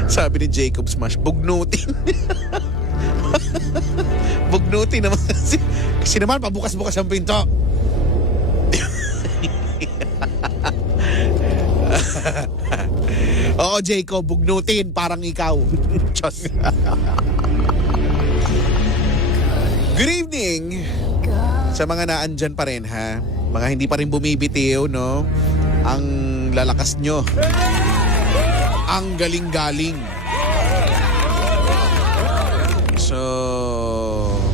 Sabi ni Jacob Smash, bugnutin. Bugnutin naman kasi. Kasi naman, pabukas-bukas ang pinto. Oo, Jacob, bugnutin. Parang ikaw. Diyos. Good evening sa mga naandyan pa rin, ha? mga hindi pa rin bumibitiw, no? Ang lalakas nyo. Ang galing-galing. So,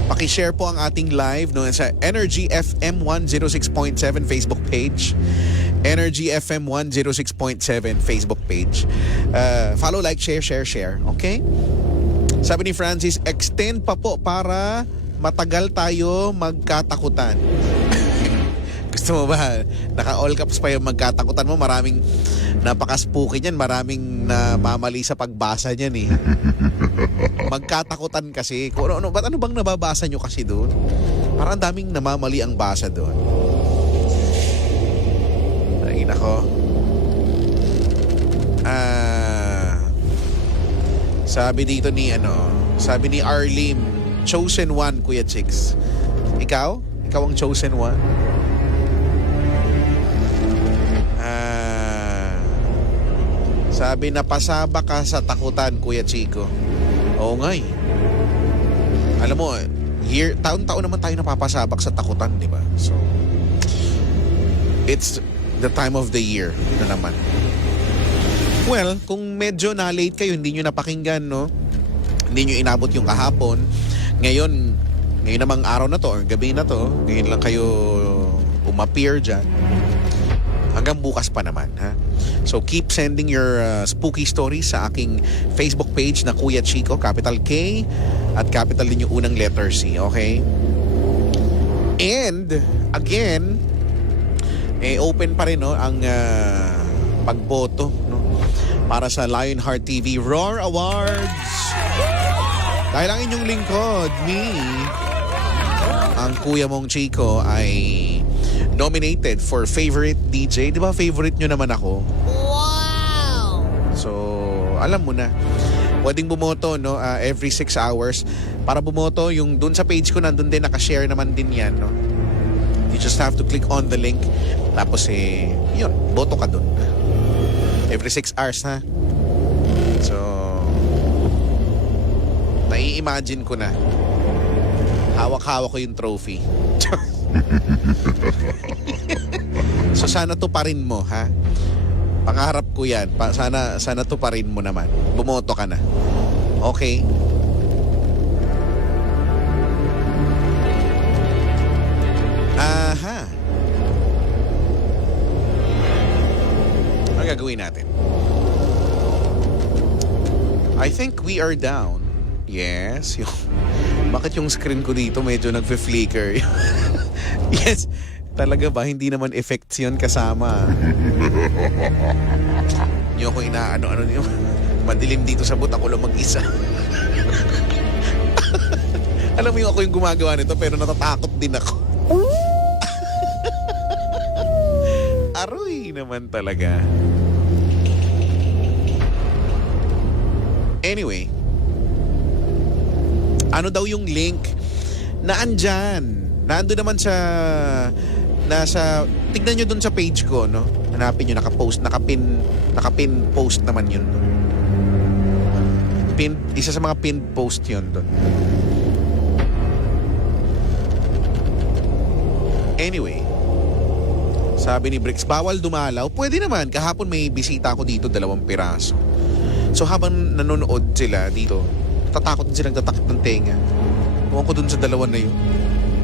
paki-share po ang ating live no sa Energy FM 106.7 Facebook page. Energy FM 106.7 Facebook page. Follow, like, share. Okay? Sabi ni Francis, extend pa po para matagal tayo magkatakutan. Gusto mo ba? Naka-all caps pa yung magkatakutan mo. Maraming napaka-spooky niyan. Maraming namamali sa pagbasa niyan eh. Magkatakutan kasi. Ano bang nababasa nyo kasi doon? Parang daming namamali ang basa doon. Ay, nako. Sabi dito sabi ni Arlim, chosen one, Kuya Chicks. Ikaw? Ikaw ang chosen one? Sabi, napasaba ka sa takutan, Kuya Chico. Oo nga eh. Alam mo, taon-taon naman tayo napapasabak sa takutan, di ba? So, it's the time of the year na naman. Well, kung medyo na-late kayo, hindi nyo napakinggan, no? Hindi nyo inabot yung kahapon. Ngayon namang araw na to, or gabi na to, ngayon lang kayo umappear dyan. Hanggang bukas pa naman, ha? So keep sending your spooky stories sa aking Facebook page na Kuya Chico, capital K at capital din yung unang letter C, okay? And again, open pa rin no ang pagboto no para sa Lionheart TV Roar Awards. Dahil ang inyong lingkod, ang Kuya mong Chico ay nominated for favorite DJ. Di ba favorite nyo naman ako? Wow! So, alam mo na. Pwedeng bumoto, no? Every 6 hours. Para bumoto, yung dun sa page ko, nandun din, nakashare naman din yan, no? You just have to click on the link. Tapos, yun, boto ka dun. Every 6 hours, ha? So, nai-imagine ko na. Hawak-hawak ko yung trophy. So sana tuparin mo, ha? Pangarap ko yan. Sana tuparin mo naman. Bumoto ka na. Okay? Aha. Ano gagawin natin? I think we are down. Yes. Bakit yung screen ko dito medyo nagfe-flicker? Yes. Talaga ba? Hindi naman effects yun kasama. Hindi ako inaano-ano niyo. Madilim dito sa bot. Ako lang mag-isa. Alam mo yung ako yung gumagawa nito pero natatakot din ako. Aroy naman talaga. Anyway. Ano daw yung link na andyan? Nando naman tignan nyo dun sa page ko, no? Hanapin nyo, nakapin post naman yun. Isa sa mga pinned post yun dun. Anyway, sabi ni Bricks, bawal dumalaw. Pwede naman, kahapon may bisita ako dito, 2 piraso. So habang nanonood sila dito, tatakot din silang tatakot ng tenga. Huwag ko dun sa 2 na yun.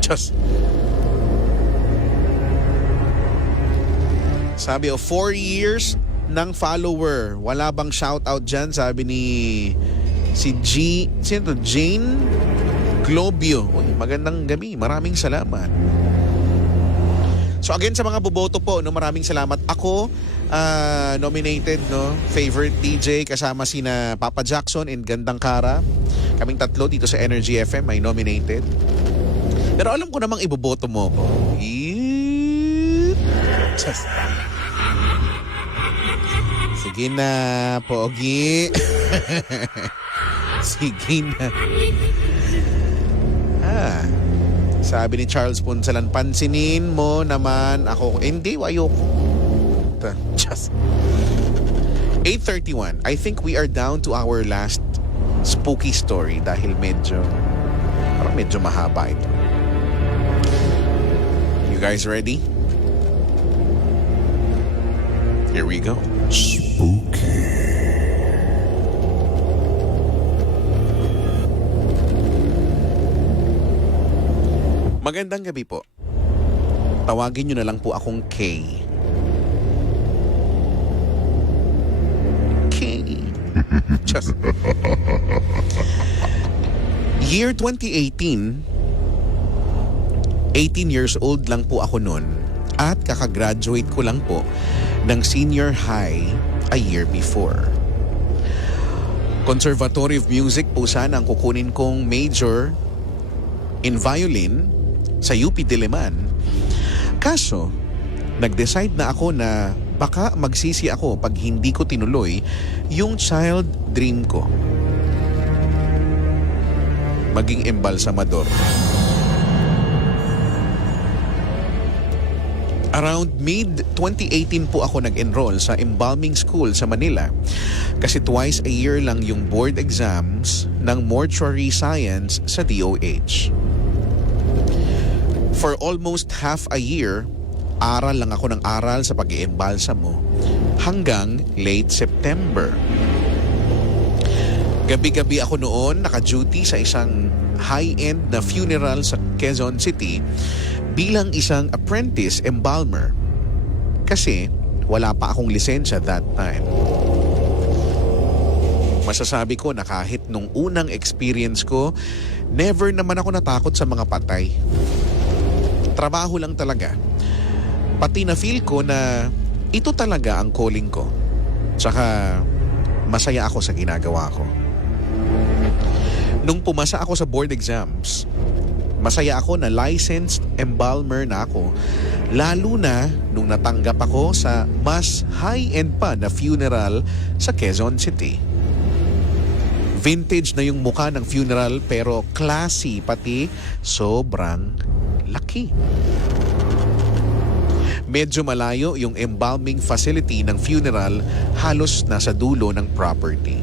Just. Sabi, 4 years ng follower. Wala bang shoutout dyan? Sabi ni sino to? Jane Globio. Uy, magandang gabi. Maraming salamat. So again, sa mga boboto po, no, maraming salamat. Ako, nominated, no, favorite DJ kasama sina Papa Jackson and Gandang Kara. Kaming 3 dito sa Energy FM ay nominated. Pero alam ko namang iboboto mo ko. Sige na, Pogi. Sige na. Sabi ni Charles Punsalan, pansinin mo naman ako. Hindi, ayoko. Just 8:31. I think we are down to our last spooky story dahil medyo mahaba ito. You guys ready? Here we go. Spooky. Magandang gabi po. Tawagin nyo na lang po akong Kay. Kay. Just. Year 2018, 18 years old lang po ako noon at kakagraduate ko lang po ng senior high a year before. Conservatory of Music po sana ang kukunin kong major in violin sa UP Diliman. Kaso, nag-decide na ako na baka magsisi ako pag hindi ko tinuloy yung child dream ko. Maging embalsamador. Around mid-2018 po ako nag-enroll sa embalming school sa Manila kasi twice a year lang yung board exams ng mortuary science sa DOH. For almost half a year, aral lang ako ng aral sa pag-iembalsamo hanggang late September. Gabi-gabi ako noon naka-duty sa isang high-end na funeral sa Quezon City bilang isang apprentice embalmer kasi wala pa akong lisensya that time. Masasabi ko na kahit nung unang experience ko, never naman ako natakot sa mga patay. Trabaho lang talaga. Pati na feel ko na ito talaga ang calling ko. Tsaka masaya ako sa ginagawa ko. Nung pumasa ako sa board exams, masaya ako na licensed embalmer na ako, lalo na nung natanggap ako sa mas high-end pa na funeral sa Quezon City. Vintage na yung mukha ng funeral pero classy pati sobrang laki. Medyo malayo yung embalming facility ng funeral, halos nasa dulo ng property.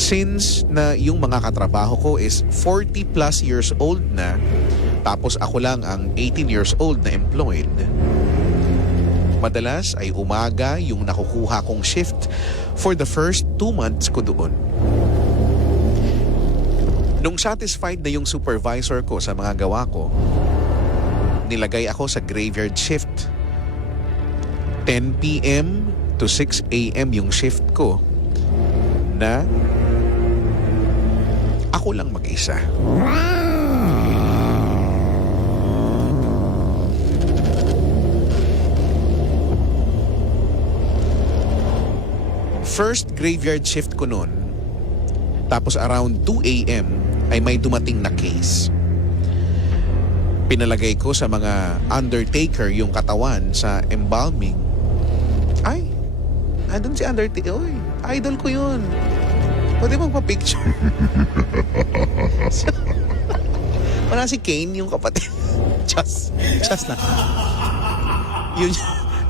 Since na yung mga katrabaho ko is 40 plus years old na, tapos ako lang ang 18 years old na employed, madalas ay umaga yung nakukuha kong shift for the first 2 months ko doon. Nung satisfied na yung supervisor ko sa mga gawa ko, nilagay ako sa graveyard shift. 10 p.m. to 6 a.m. yung shift ko na ako lang mag-isa. First graveyard shift ko noon, tapos around 2 a.m. ay may dumating na case. Pinalagay ko sa mga undertaker yung katawan sa embalming. Ay, andun si undertaker. Oy, idol ko yun. Pwede magpa-picture. Wala si Kane, yung kapatid. Just na. Yun,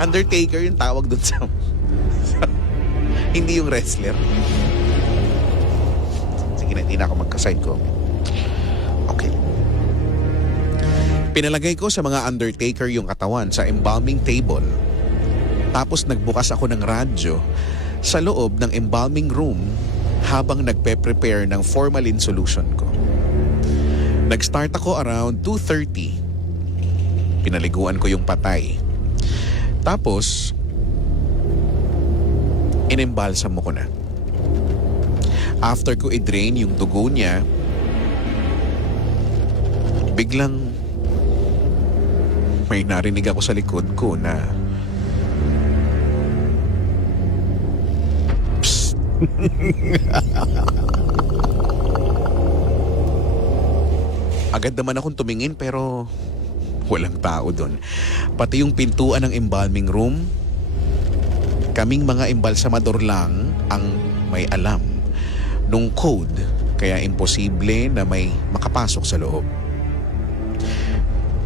undertaker yung tawag dun sa hindi yung wrestler. Sige na, hindi na ako magka-side ko. Okay. Pinalagay ko sa mga undertaker yung katawan sa embalming table. Tapos nagbukas ako ng radyo sa loob ng embalming room habang nagpe-prepare ng formalin solution ko. Nag-start ako around 2:30. Pinaliguan ko yung patay. Tapos, inembalsamo ko na. After ko i-drain yung dugo niya, biglang may narinig ako sa likod ko na psst. Agad naman akong tumingin pero walang tao doon. Pati yung pintuan ng embalming room, kaming mga embalsamador lang ang may alam nung code, kaya imposible na may makapasok sa loob.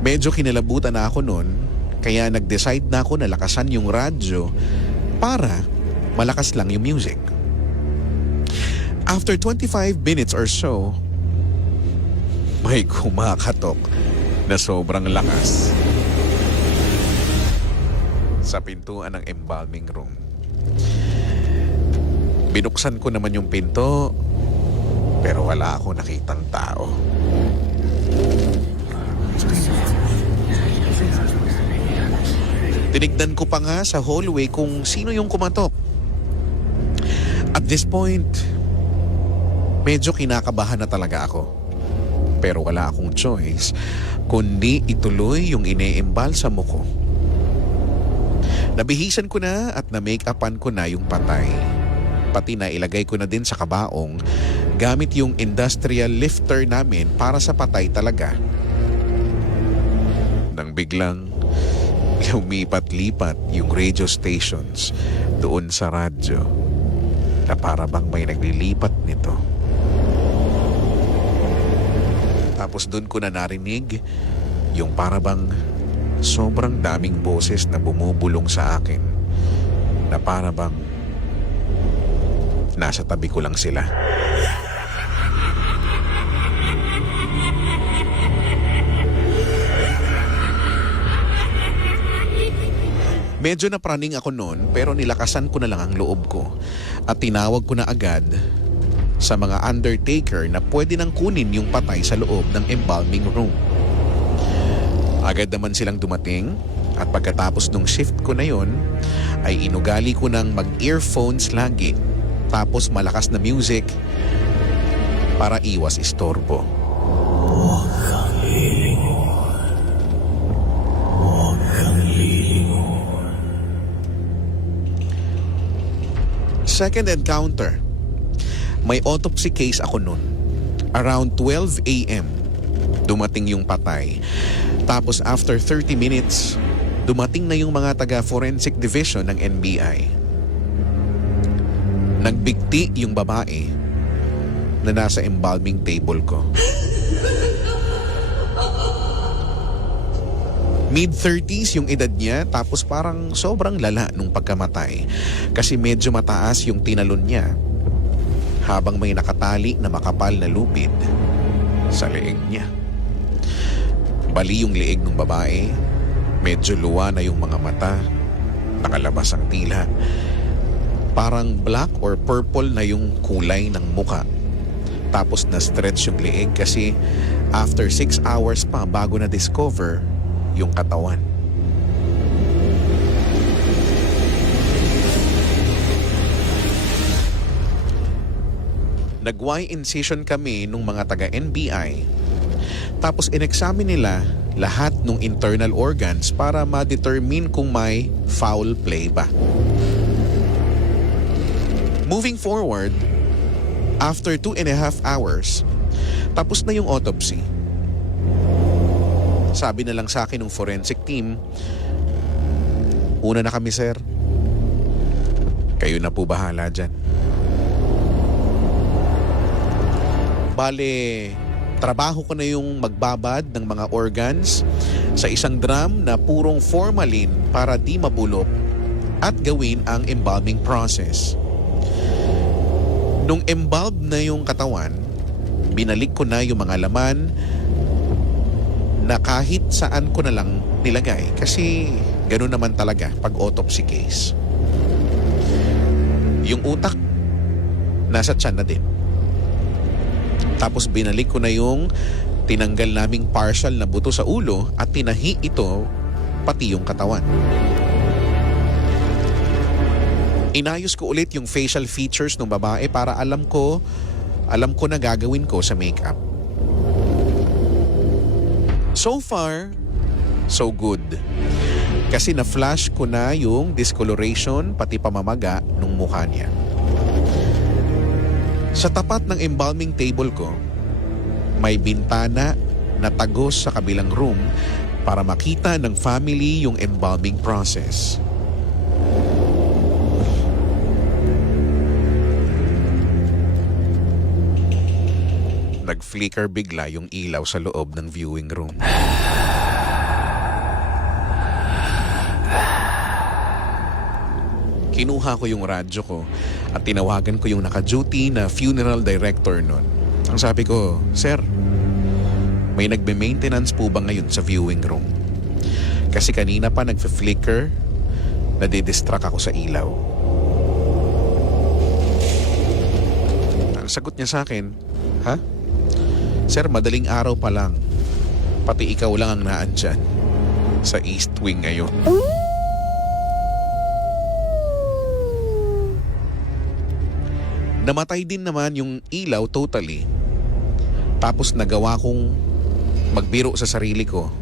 Medyo kinalabutan na ako noon, kaya nag-decide na ako na lakasan yung radyo para malakas lang yung music. After 25 minutes or so, may kumakatok na sobrang lakas. sa pintuan ng embalming room. Binuksan ko naman yung pinto, pero wala akong nakitang tao. Tinignan ko pa nga sa hallway kung sino yung kumatok. At this point, medyo kinakabahan na talaga ako. Pero wala akong choice kundi ituloy yung ine-embalsamo ko. Nabihisan ko na at na-make-upan ko na yung patay. Pati na ilagay ko na din sa kabaong gamit yung industrial lifter namin para sa patay talaga. Nang biglang lumipat-lipat yung radio stations doon sa radyo na para bang may naglilipat nito. Tapos doon ko na narinig yung para bang sobrang daming boses na bumubulong sa akin na para bang nasa tabi ko lang sila. Medyo napraning ako noon pero nilakasan ko na lang ang loob ko at tinawag ko na agad sa mga undertaker na pwede nang kunin yung patay sa loob ng embalming room. Agad naman silang dumating at pagkatapos ng shift ko na yon ay inugali ko ng mag-earphones lagi tapos malakas na music para iwas istorbo. Second encounter. May autopsy case ako nun. Around 12 a.m. dumating yung patay. Tapos after 30 minutes, dumating na yung mga taga-forensic division ng NBI. Nagbigti yung babae na nasa embalming table ko. Mid-30s yung edad niya tapos parang sobrang lala nung pagkamatay kasi medyo mataas yung tinalon niya habang may nakatali na makapal na lupid sa leeg niya. Bali yung leeg ng babae, medyo luwa na yung mga mata, nakalabas ang tila. Parang black or purple na yung kulay ng muka. Tapos na-stretch yung leeg kasi after 6 hours pa bago na-discover yung katawan. Nag-Y incision kami nung mga taga-NBI. Tapos in-examine nila lahat ng internal organs para ma-determine kung may foul play ba. Moving forward, after 2.5 hours, tapos na yung autopsy. Sabi na lang sa akin ng forensic team, una na kami sir, kayo na po bahala dyan. Bale, trabaho ko na yung magbabad ng mga organs sa isang drum na purong formalin para di mabulok at gawin ang embalming process. Nung embalm na yung katawan, binalik ko na yung mga laman na kahit saan ko na lang nilagay kasi gano'n naman talaga pag autopsy case. Yung utak, nasa tiyan na din. Tapos binalik ko na yung tinanggal naming partial na buto sa ulo at tinahi ito pati yung katawan. Inayos ko ulit yung facial features ng babae para alam ko na gagawin ko sa makeup. So far, so good. Kasi na-flash ko na yung discoloration pati pamamaga ng mukha niya. Sa tapat ng embalming table ko, may bintana na tagos sa kabilang room para makita ng family yung embalming process. Nag-flicker bigla yung ilaw sa loob ng viewing room. Kinuha ko yung radyo ko at tinawagan ko yung naka-duty na funeral director nun. Ang sabi ko, Sir, may nagbe-maintenance po ba ngayon sa viewing room? Kasi kanina pa nagfe-flicker nadidistract ako sa ilaw. Ang sagot niya sa akin, ha? Sir, madaling araw pa lang. Pati ikaw lang ang naandyan sa East Wing ngayon. Namatay din naman yung ilaw totally. Tapos nagawa kong magbiro sa sarili ko.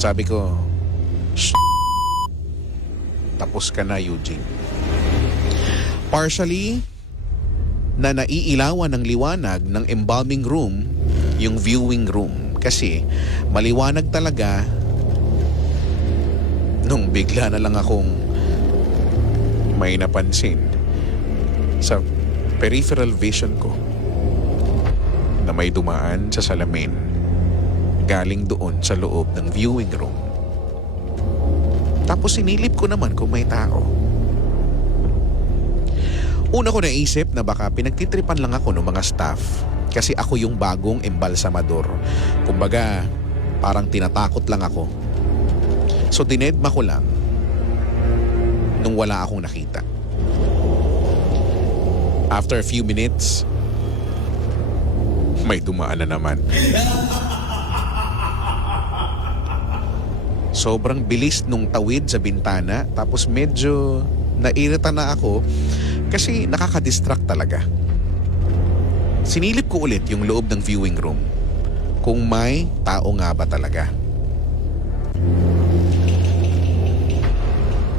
Sabi ko, "Shh. Tapos ka na, Eugene." Partially, na naiilawan ng liwanag ng embalming room yung viewing room. Kasi maliwanag talaga nung bigla na lang akong may napansin sa peripheral vision ko na may dumaan sa salamin galing doon sa loob ng viewing room. Tapos sinilip ko naman kung may tao. Una ko naisip na baka pinagtitripan lang ako ng mga staff kasi ako yung bagong embalsamador. Kumbaga, parang tinatakot lang ako. So dinedma ko lang nung wala akong nakita. After a few minutes, may dumaan na naman. Sobrang bilis nung tawid sa bintana, tapos medyo nairita na ako kasi nakaka-distract talaga. Sinilip ko ulit yung loob ng viewing room kung may tao nga ba talaga.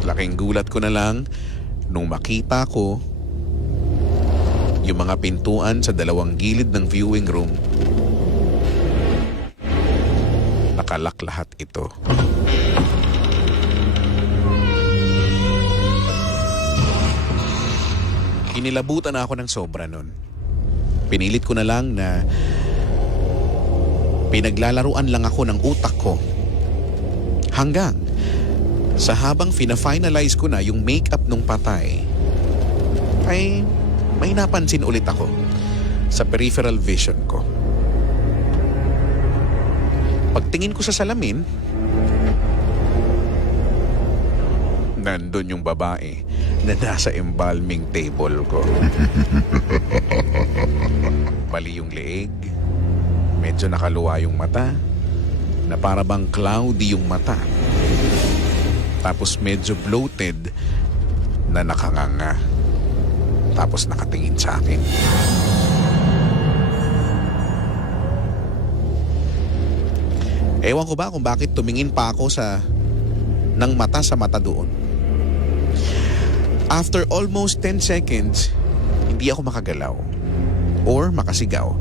Laking gulat ko na lang nung makita ko yung mga pintuan sa dalawang gilid ng viewing room. Nakalak lahat ito. Inilabutan na ako ng sobra nun. Pinilit ko na lang na pinaglalaruan lang ako ng utak ko. Hanggang sa habang fina-finalize ko na yung makeup nung patay, ay may napansin ulit ako sa peripheral vision ko. Pagtingin ko sa salamin, nandun yung babae na nasa embalming table ko. Mali yung leeg, medyo nakaluwa yung mata, na para bang cloudy yung mata. Tapos medyo bloated na nakanganga. Tapos nakatingin sa akin. Ewan ko ba kung bakit tumingin pa ako ng mata sa mata doon. After almost 10 seconds, hindi ako makagalaw or makasigaw.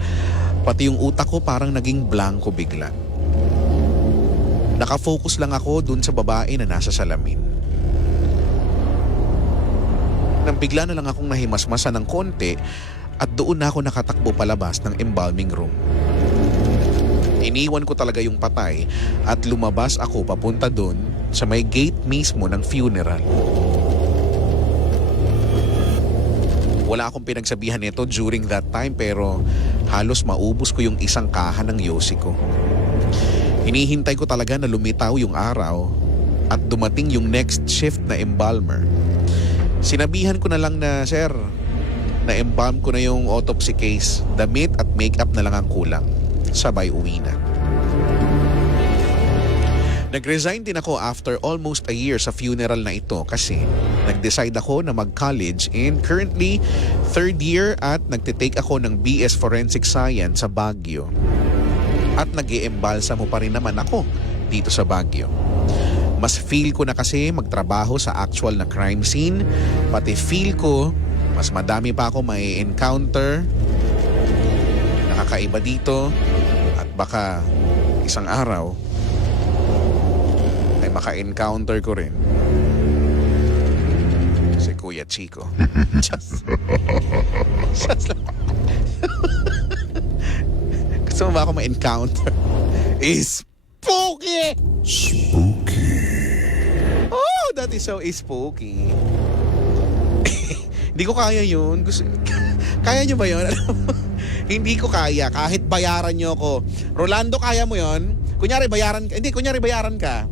Pati yung utak ko parang naging blanco bigla. Nakafocus lang ako dun sa babae na nasa salamin. Nang bigla na lang akong nahimasmasa ng konti at doon na ako nakatakbo palabas ng embalming room. Iniwan ko talaga yung patay at lumabas ako papunta doon sa may gate mismo ng funeral. Wala akong pinagsabihan nito during that time pero halos maubos ko yung isang kaha ng yosi ko. Hinihintay ko talaga na lumitaw yung araw at dumating yung next shift na embalmer. Sinabihan ko na lang na, "Sir, na-embalm ko na yung autopsy case. Damit at makeup na lang ang kulang." Sabay uwi na. Nag-resign din ako after almost a year sa funeral na ito kasi nag-decide ako na mag-college and currently 3rd year at nagtitake ako ng BS Forensic Science sa Baguio. At nag-iembalsamo pa rin naman ako dito sa Baguio. Mas feel ko na kasi magtrabaho sa actual na crime scene, pati feel ko mas madami pa ako may encounter nakakaiba dito at baka isang araw ay maka-encounter ko rin si Kuya Chico. Just lang. Gusto mo ba ako ma-encounter? Spooky! Spooky. Oh, that is so spooky. Hindi ko kaya yun. Kaya nyo ba yun? Hindi ko kaya. Kahit bayaran nyo ako. Rolando, kaya mo yun? kunyari bayaran ka. Hindi, kunyari bayaran ka.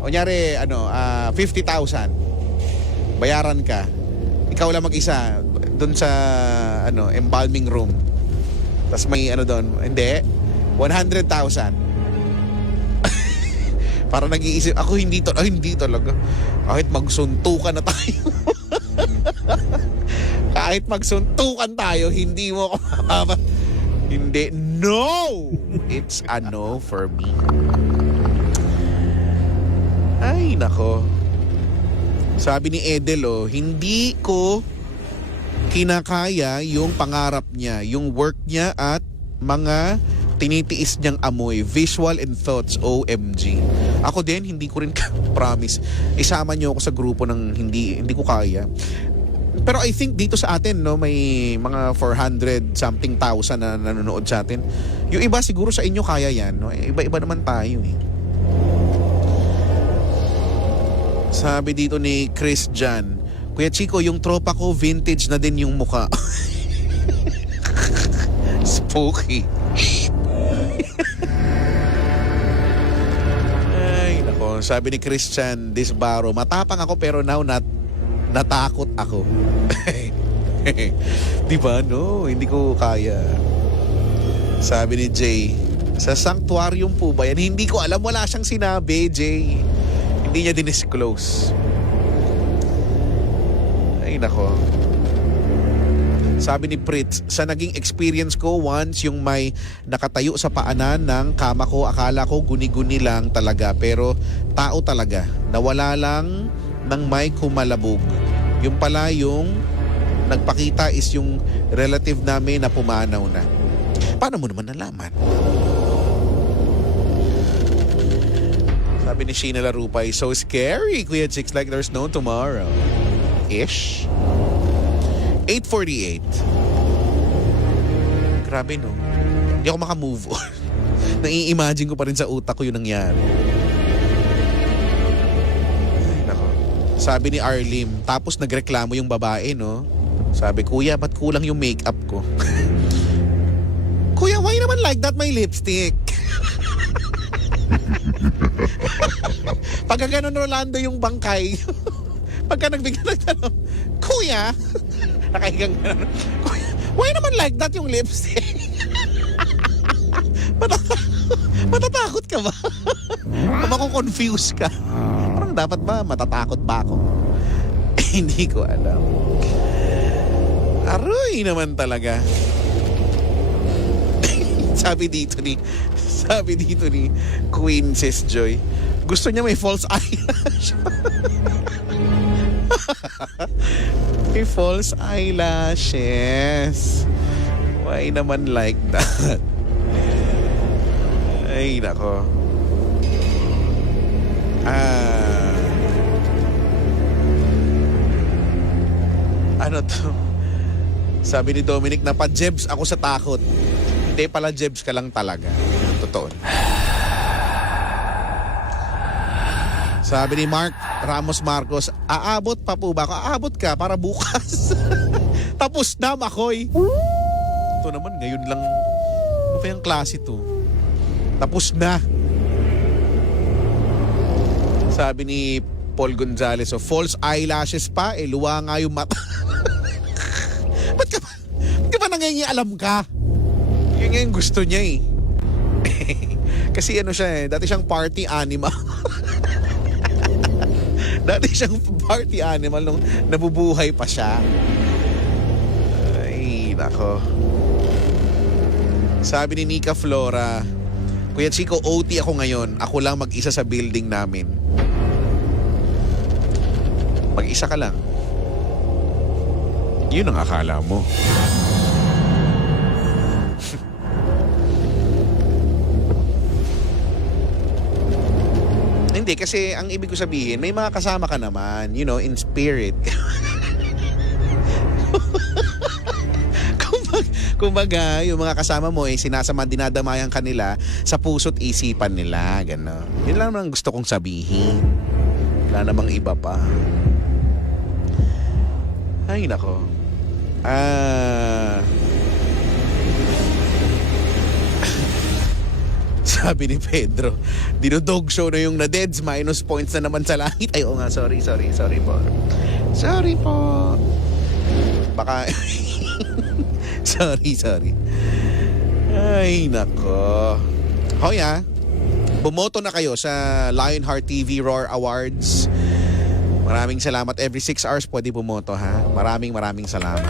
Kunyari, 50,000. Bayaran ka. Ikaw lang mag-isa doon sa embalming room. Tapos may doon, hindi, 100,000. Para nag-iisip, ako hindi talaga. Kahit magsuntukan na tayo. Kahit magsuntukan tayo, hindi mo ako hindi. No! It's a no for me. Ay, nako. Sabi ni Edel, hindi ko kinakaya yung pangarap niya, yung work niya at mga tinitiis niyang amoy, visual and thoughts, OMG. Ako din, hindi ko rin promise. Isama niyo ako sa grupo ng hindi ko kaya. Pero I think dito sa atin, may mga 400 something thousand na nanonood sa atin. Yung iba siguro sa inyo kaya yan, no? Iba-iba naman tayo eh. Sabi dito ni Christian, Kuya Chico, yung tropa ko vintage na din yung mukha. Spooky. Ay, nako. Sabi ni Christian Disbaro, matapang ako pero now natakot ako. Diba, no? Hindi ko kaya. Sabi ni Jay, sa sanctuarium po ba yan? Hindi ko alam, wala siyang sinabi, Jay. Hindi niya dinisclose. Ay, nako. Sabi ni Pritz, sa naging experience ko once yung may nakatayo sa paanan ng kama ko, akala ko guni-guni lang talaga pero tao talaga. Nawala lang ng may kumalabog. Yung pala yung nagpakita is yung relative namin na pumanaw na. Paano mo naman nalaman? Sabi ni Sheena Larupay, so scary, Kuya Chicks, like there's no tomorrow. Ish. 8:48. Grabe, no? Hindi ako makamove on. Nai-imagine ko pa rin sa utak ko yung nangyari. Ay, nako. Sabi ni Arlim, tapos nagreklamo yung babae, no? Sabi, Kuya, ba't kulang yung makeup ko? Kuya, why naman like that my lipstick? Pagka ganun Rolando yung bangkay, pagka nagbigyan ng tanong, Kuya, nakahigang ganun, Kuya, why naman like that yung lipstick? Matatakot ka ba? Makukonfuse ka. Parang dapat ba matatakot ba ako? Hindi ko alam. Aroy naman talaga. Sabi dito ni Queen Sis Joy, gusto niya may false eyelash. May false eyelashes. Why naman like that? Ay, nako. Ano to? Sabi ni Dominic, napajebs ako sa takot. Hindi pala, jebs ka lang talaga. Totoo. Sabi ni Mark Ramos Marcos, aabot pa po ba ako? Aabot ka para bukas. Tapos na, Makoy. Ito naman, ngayon lang. Ano pa yung klase to? Tapos na. Sabi ni Paul Gonzales, so false eyelashes pa, luwa nga yung mata. Ba't ka ba nangingialam ka? Yun nga yung gusto niya eh. Kasi siya dati siyang party animal. Dati siyang party animal nung nabubuhay pa siya. Ay, nako. Sabi ni Nika Flora, Kuya Chico, OT ako ngayon. Ako lang mag-isa sa building namin. Mag-isa ka lang. Yun ang akala mo. Hindi, kasi ang ibig ko sabihin, may mga kasama ka naman, in spirit. Kumbaga, yung mga kasama mo dinadamayan kanila sa puso't isipan nila, gano'n. Yun lang naman gusto kong sabihin. Wala namang iba pa. Ay, nako. Sabi ni Pedro, dinodog show na yung na-deads, minus points na naman sa langit. Ay, oo nga, sorry po. Sorry po. Baka, sorry. Ay, nako. Hoy bumoto na kayo sa Lionheart TV Roar Awards. Maraming salamat. Every 6 hours pwede bumoto ha. Maraming salamat.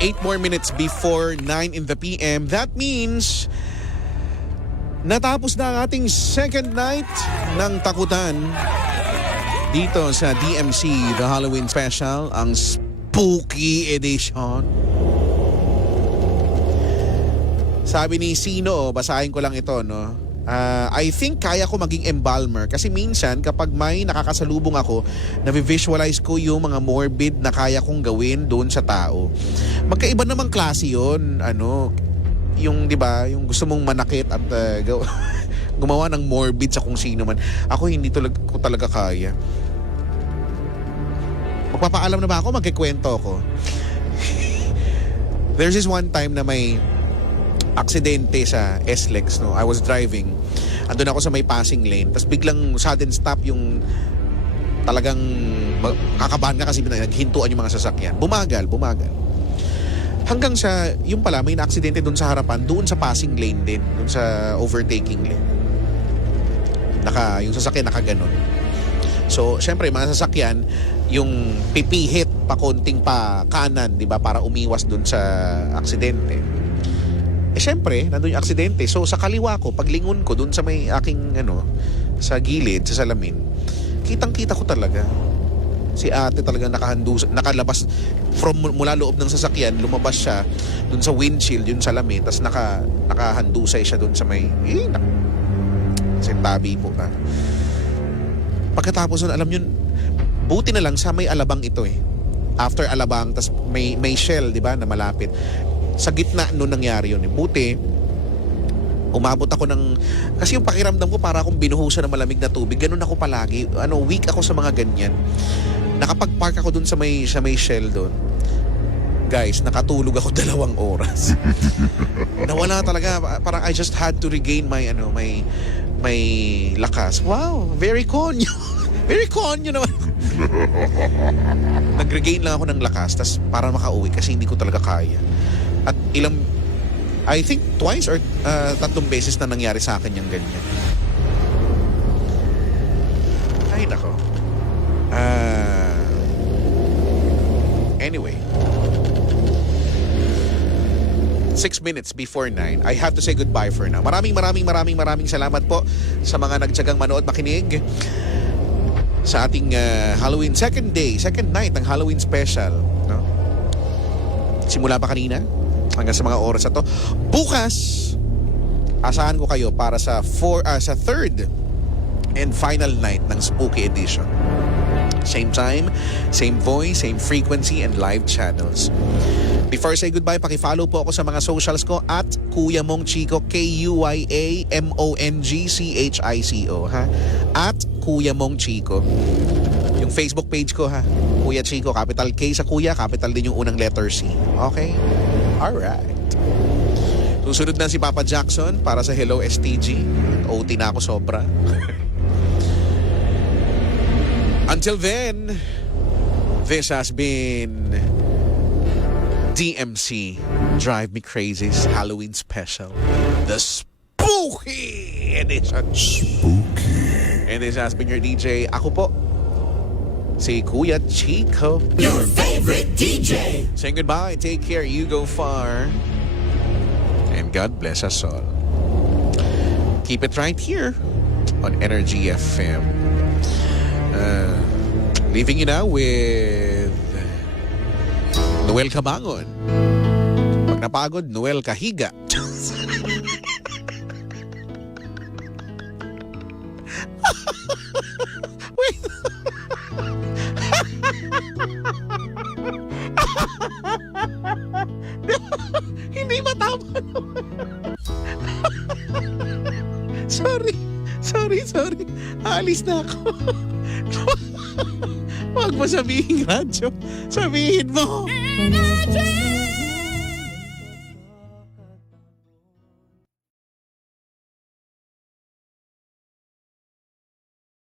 8 more minutes before 9 in the PM. That means natapos na ang ating second night ng takutan dito sa DMC, the Halloween Special, ang Spooky Edition. Sabi ni Sino, basahin ko lang ito, no? I think kaya ko maging embalmer kasi minsan kapag may nakakasalubong ako, na-visualize ko yung mga morbid na kaya kong gawin doon sa tao. Magkaiba namang klase yun. Yung 'di ba, yung gusto mong manakit at gumawa ng morbid sa kung sino man. Ako hindi ko talaga kaya. Magpapaalam na ba ako? Magkikwento ako. There's this one time na may aksidente sa SLEX, no? I was driving. Andun ako sa may passing lane. Tapos biglang sudden stop yung talagang kakabahan ka kasi naghintuan yung mga sasakyan. Bumagal. Hanggang sa, yung pala, may na-aksidente dun sa harapan, doon sa passing lane din. Doon sa overtaking lane. Yung sasakyan nakaganon. So, syempre, mga sasakyan, yung pipihit pa konting pa kanan, di ba? Para umiwas dun sa aksidente. Siyempre, nandun yung aksidente. So, sa kaliwa ko, paglingon ko dun sa may aking, sa gilid, sa salamin, kitang-kita ko talaga. Si ate talaga nakalabas mula loob ng sasakyan, lumabas siya dun sa windshield, yung salamin, tapos nakahandusay siya dun sa may, kasi tabi po ka. Pagkatapos nun, alam yun, buti na lang sa may alabang ito eh. After alabang, tapos may shell, di ba, na malapit. Sa gitna noon nangyari yun. Buti, umabot ako kasi yung pakiramdam ko para akong binuhusan ng malamig na tubig. Ganun ako palagi. Weak ako sa mga ganyan. Nakapag-park ako dun sa may shell doon. Guys, nakatulog ako 2 oras. Nawala talaga. Parang I just had to regain my lakas. Wow, very konyo. Very konyo naman. Nag-regain lang ako ng lakas para makauwi kasi hindi ko talaga kaya. At I think twice or 3 beses na nangyari sa akin yung ganyan. Ay, nako. Anyway. 6 minutes before 9. I have to say goodbye for now. Maraming salamat po sa mga nagtiyagang manood, makinig sa ating Halloween second night ng Halloween special. No? Simula pa kanina hanggang sa mga oras na to. Bukas, asahan ko kayo para sa third and final night ng Spooky Edition. Same time, same voice, same frequency, and live channels. Before I say goodbye, paki-follow po ako sa mga socials ko at Kuya Mong Chico, KuyaMongChico, ha? At Kuya Mong Chico. Yung Facebook page ko, ha? Kuya Chico, capital K sa Kuya, capital din yung unang letter C. Okay? Alright. Susunod na si Papa Jackson para sa Hello STG. OT na ako sobra. Until then, this has been DMC Drive Me Crazy's Halloween Special, the Spooky Edition. Spooky. And this has been your DJ. Ako po, si Kuya Chico. Your favorite DJ. Saying goodbye, take care, you go far, and God bless us all. Keep it right here on Energy FM. Leaving you now with Noel Cabangon. Pag napagod, Noel Kahiga. Wait. Hindi matama naman. Sorry. Aalis na ako. Huwag mo sabihin radyo. Sabihin mo. Energy!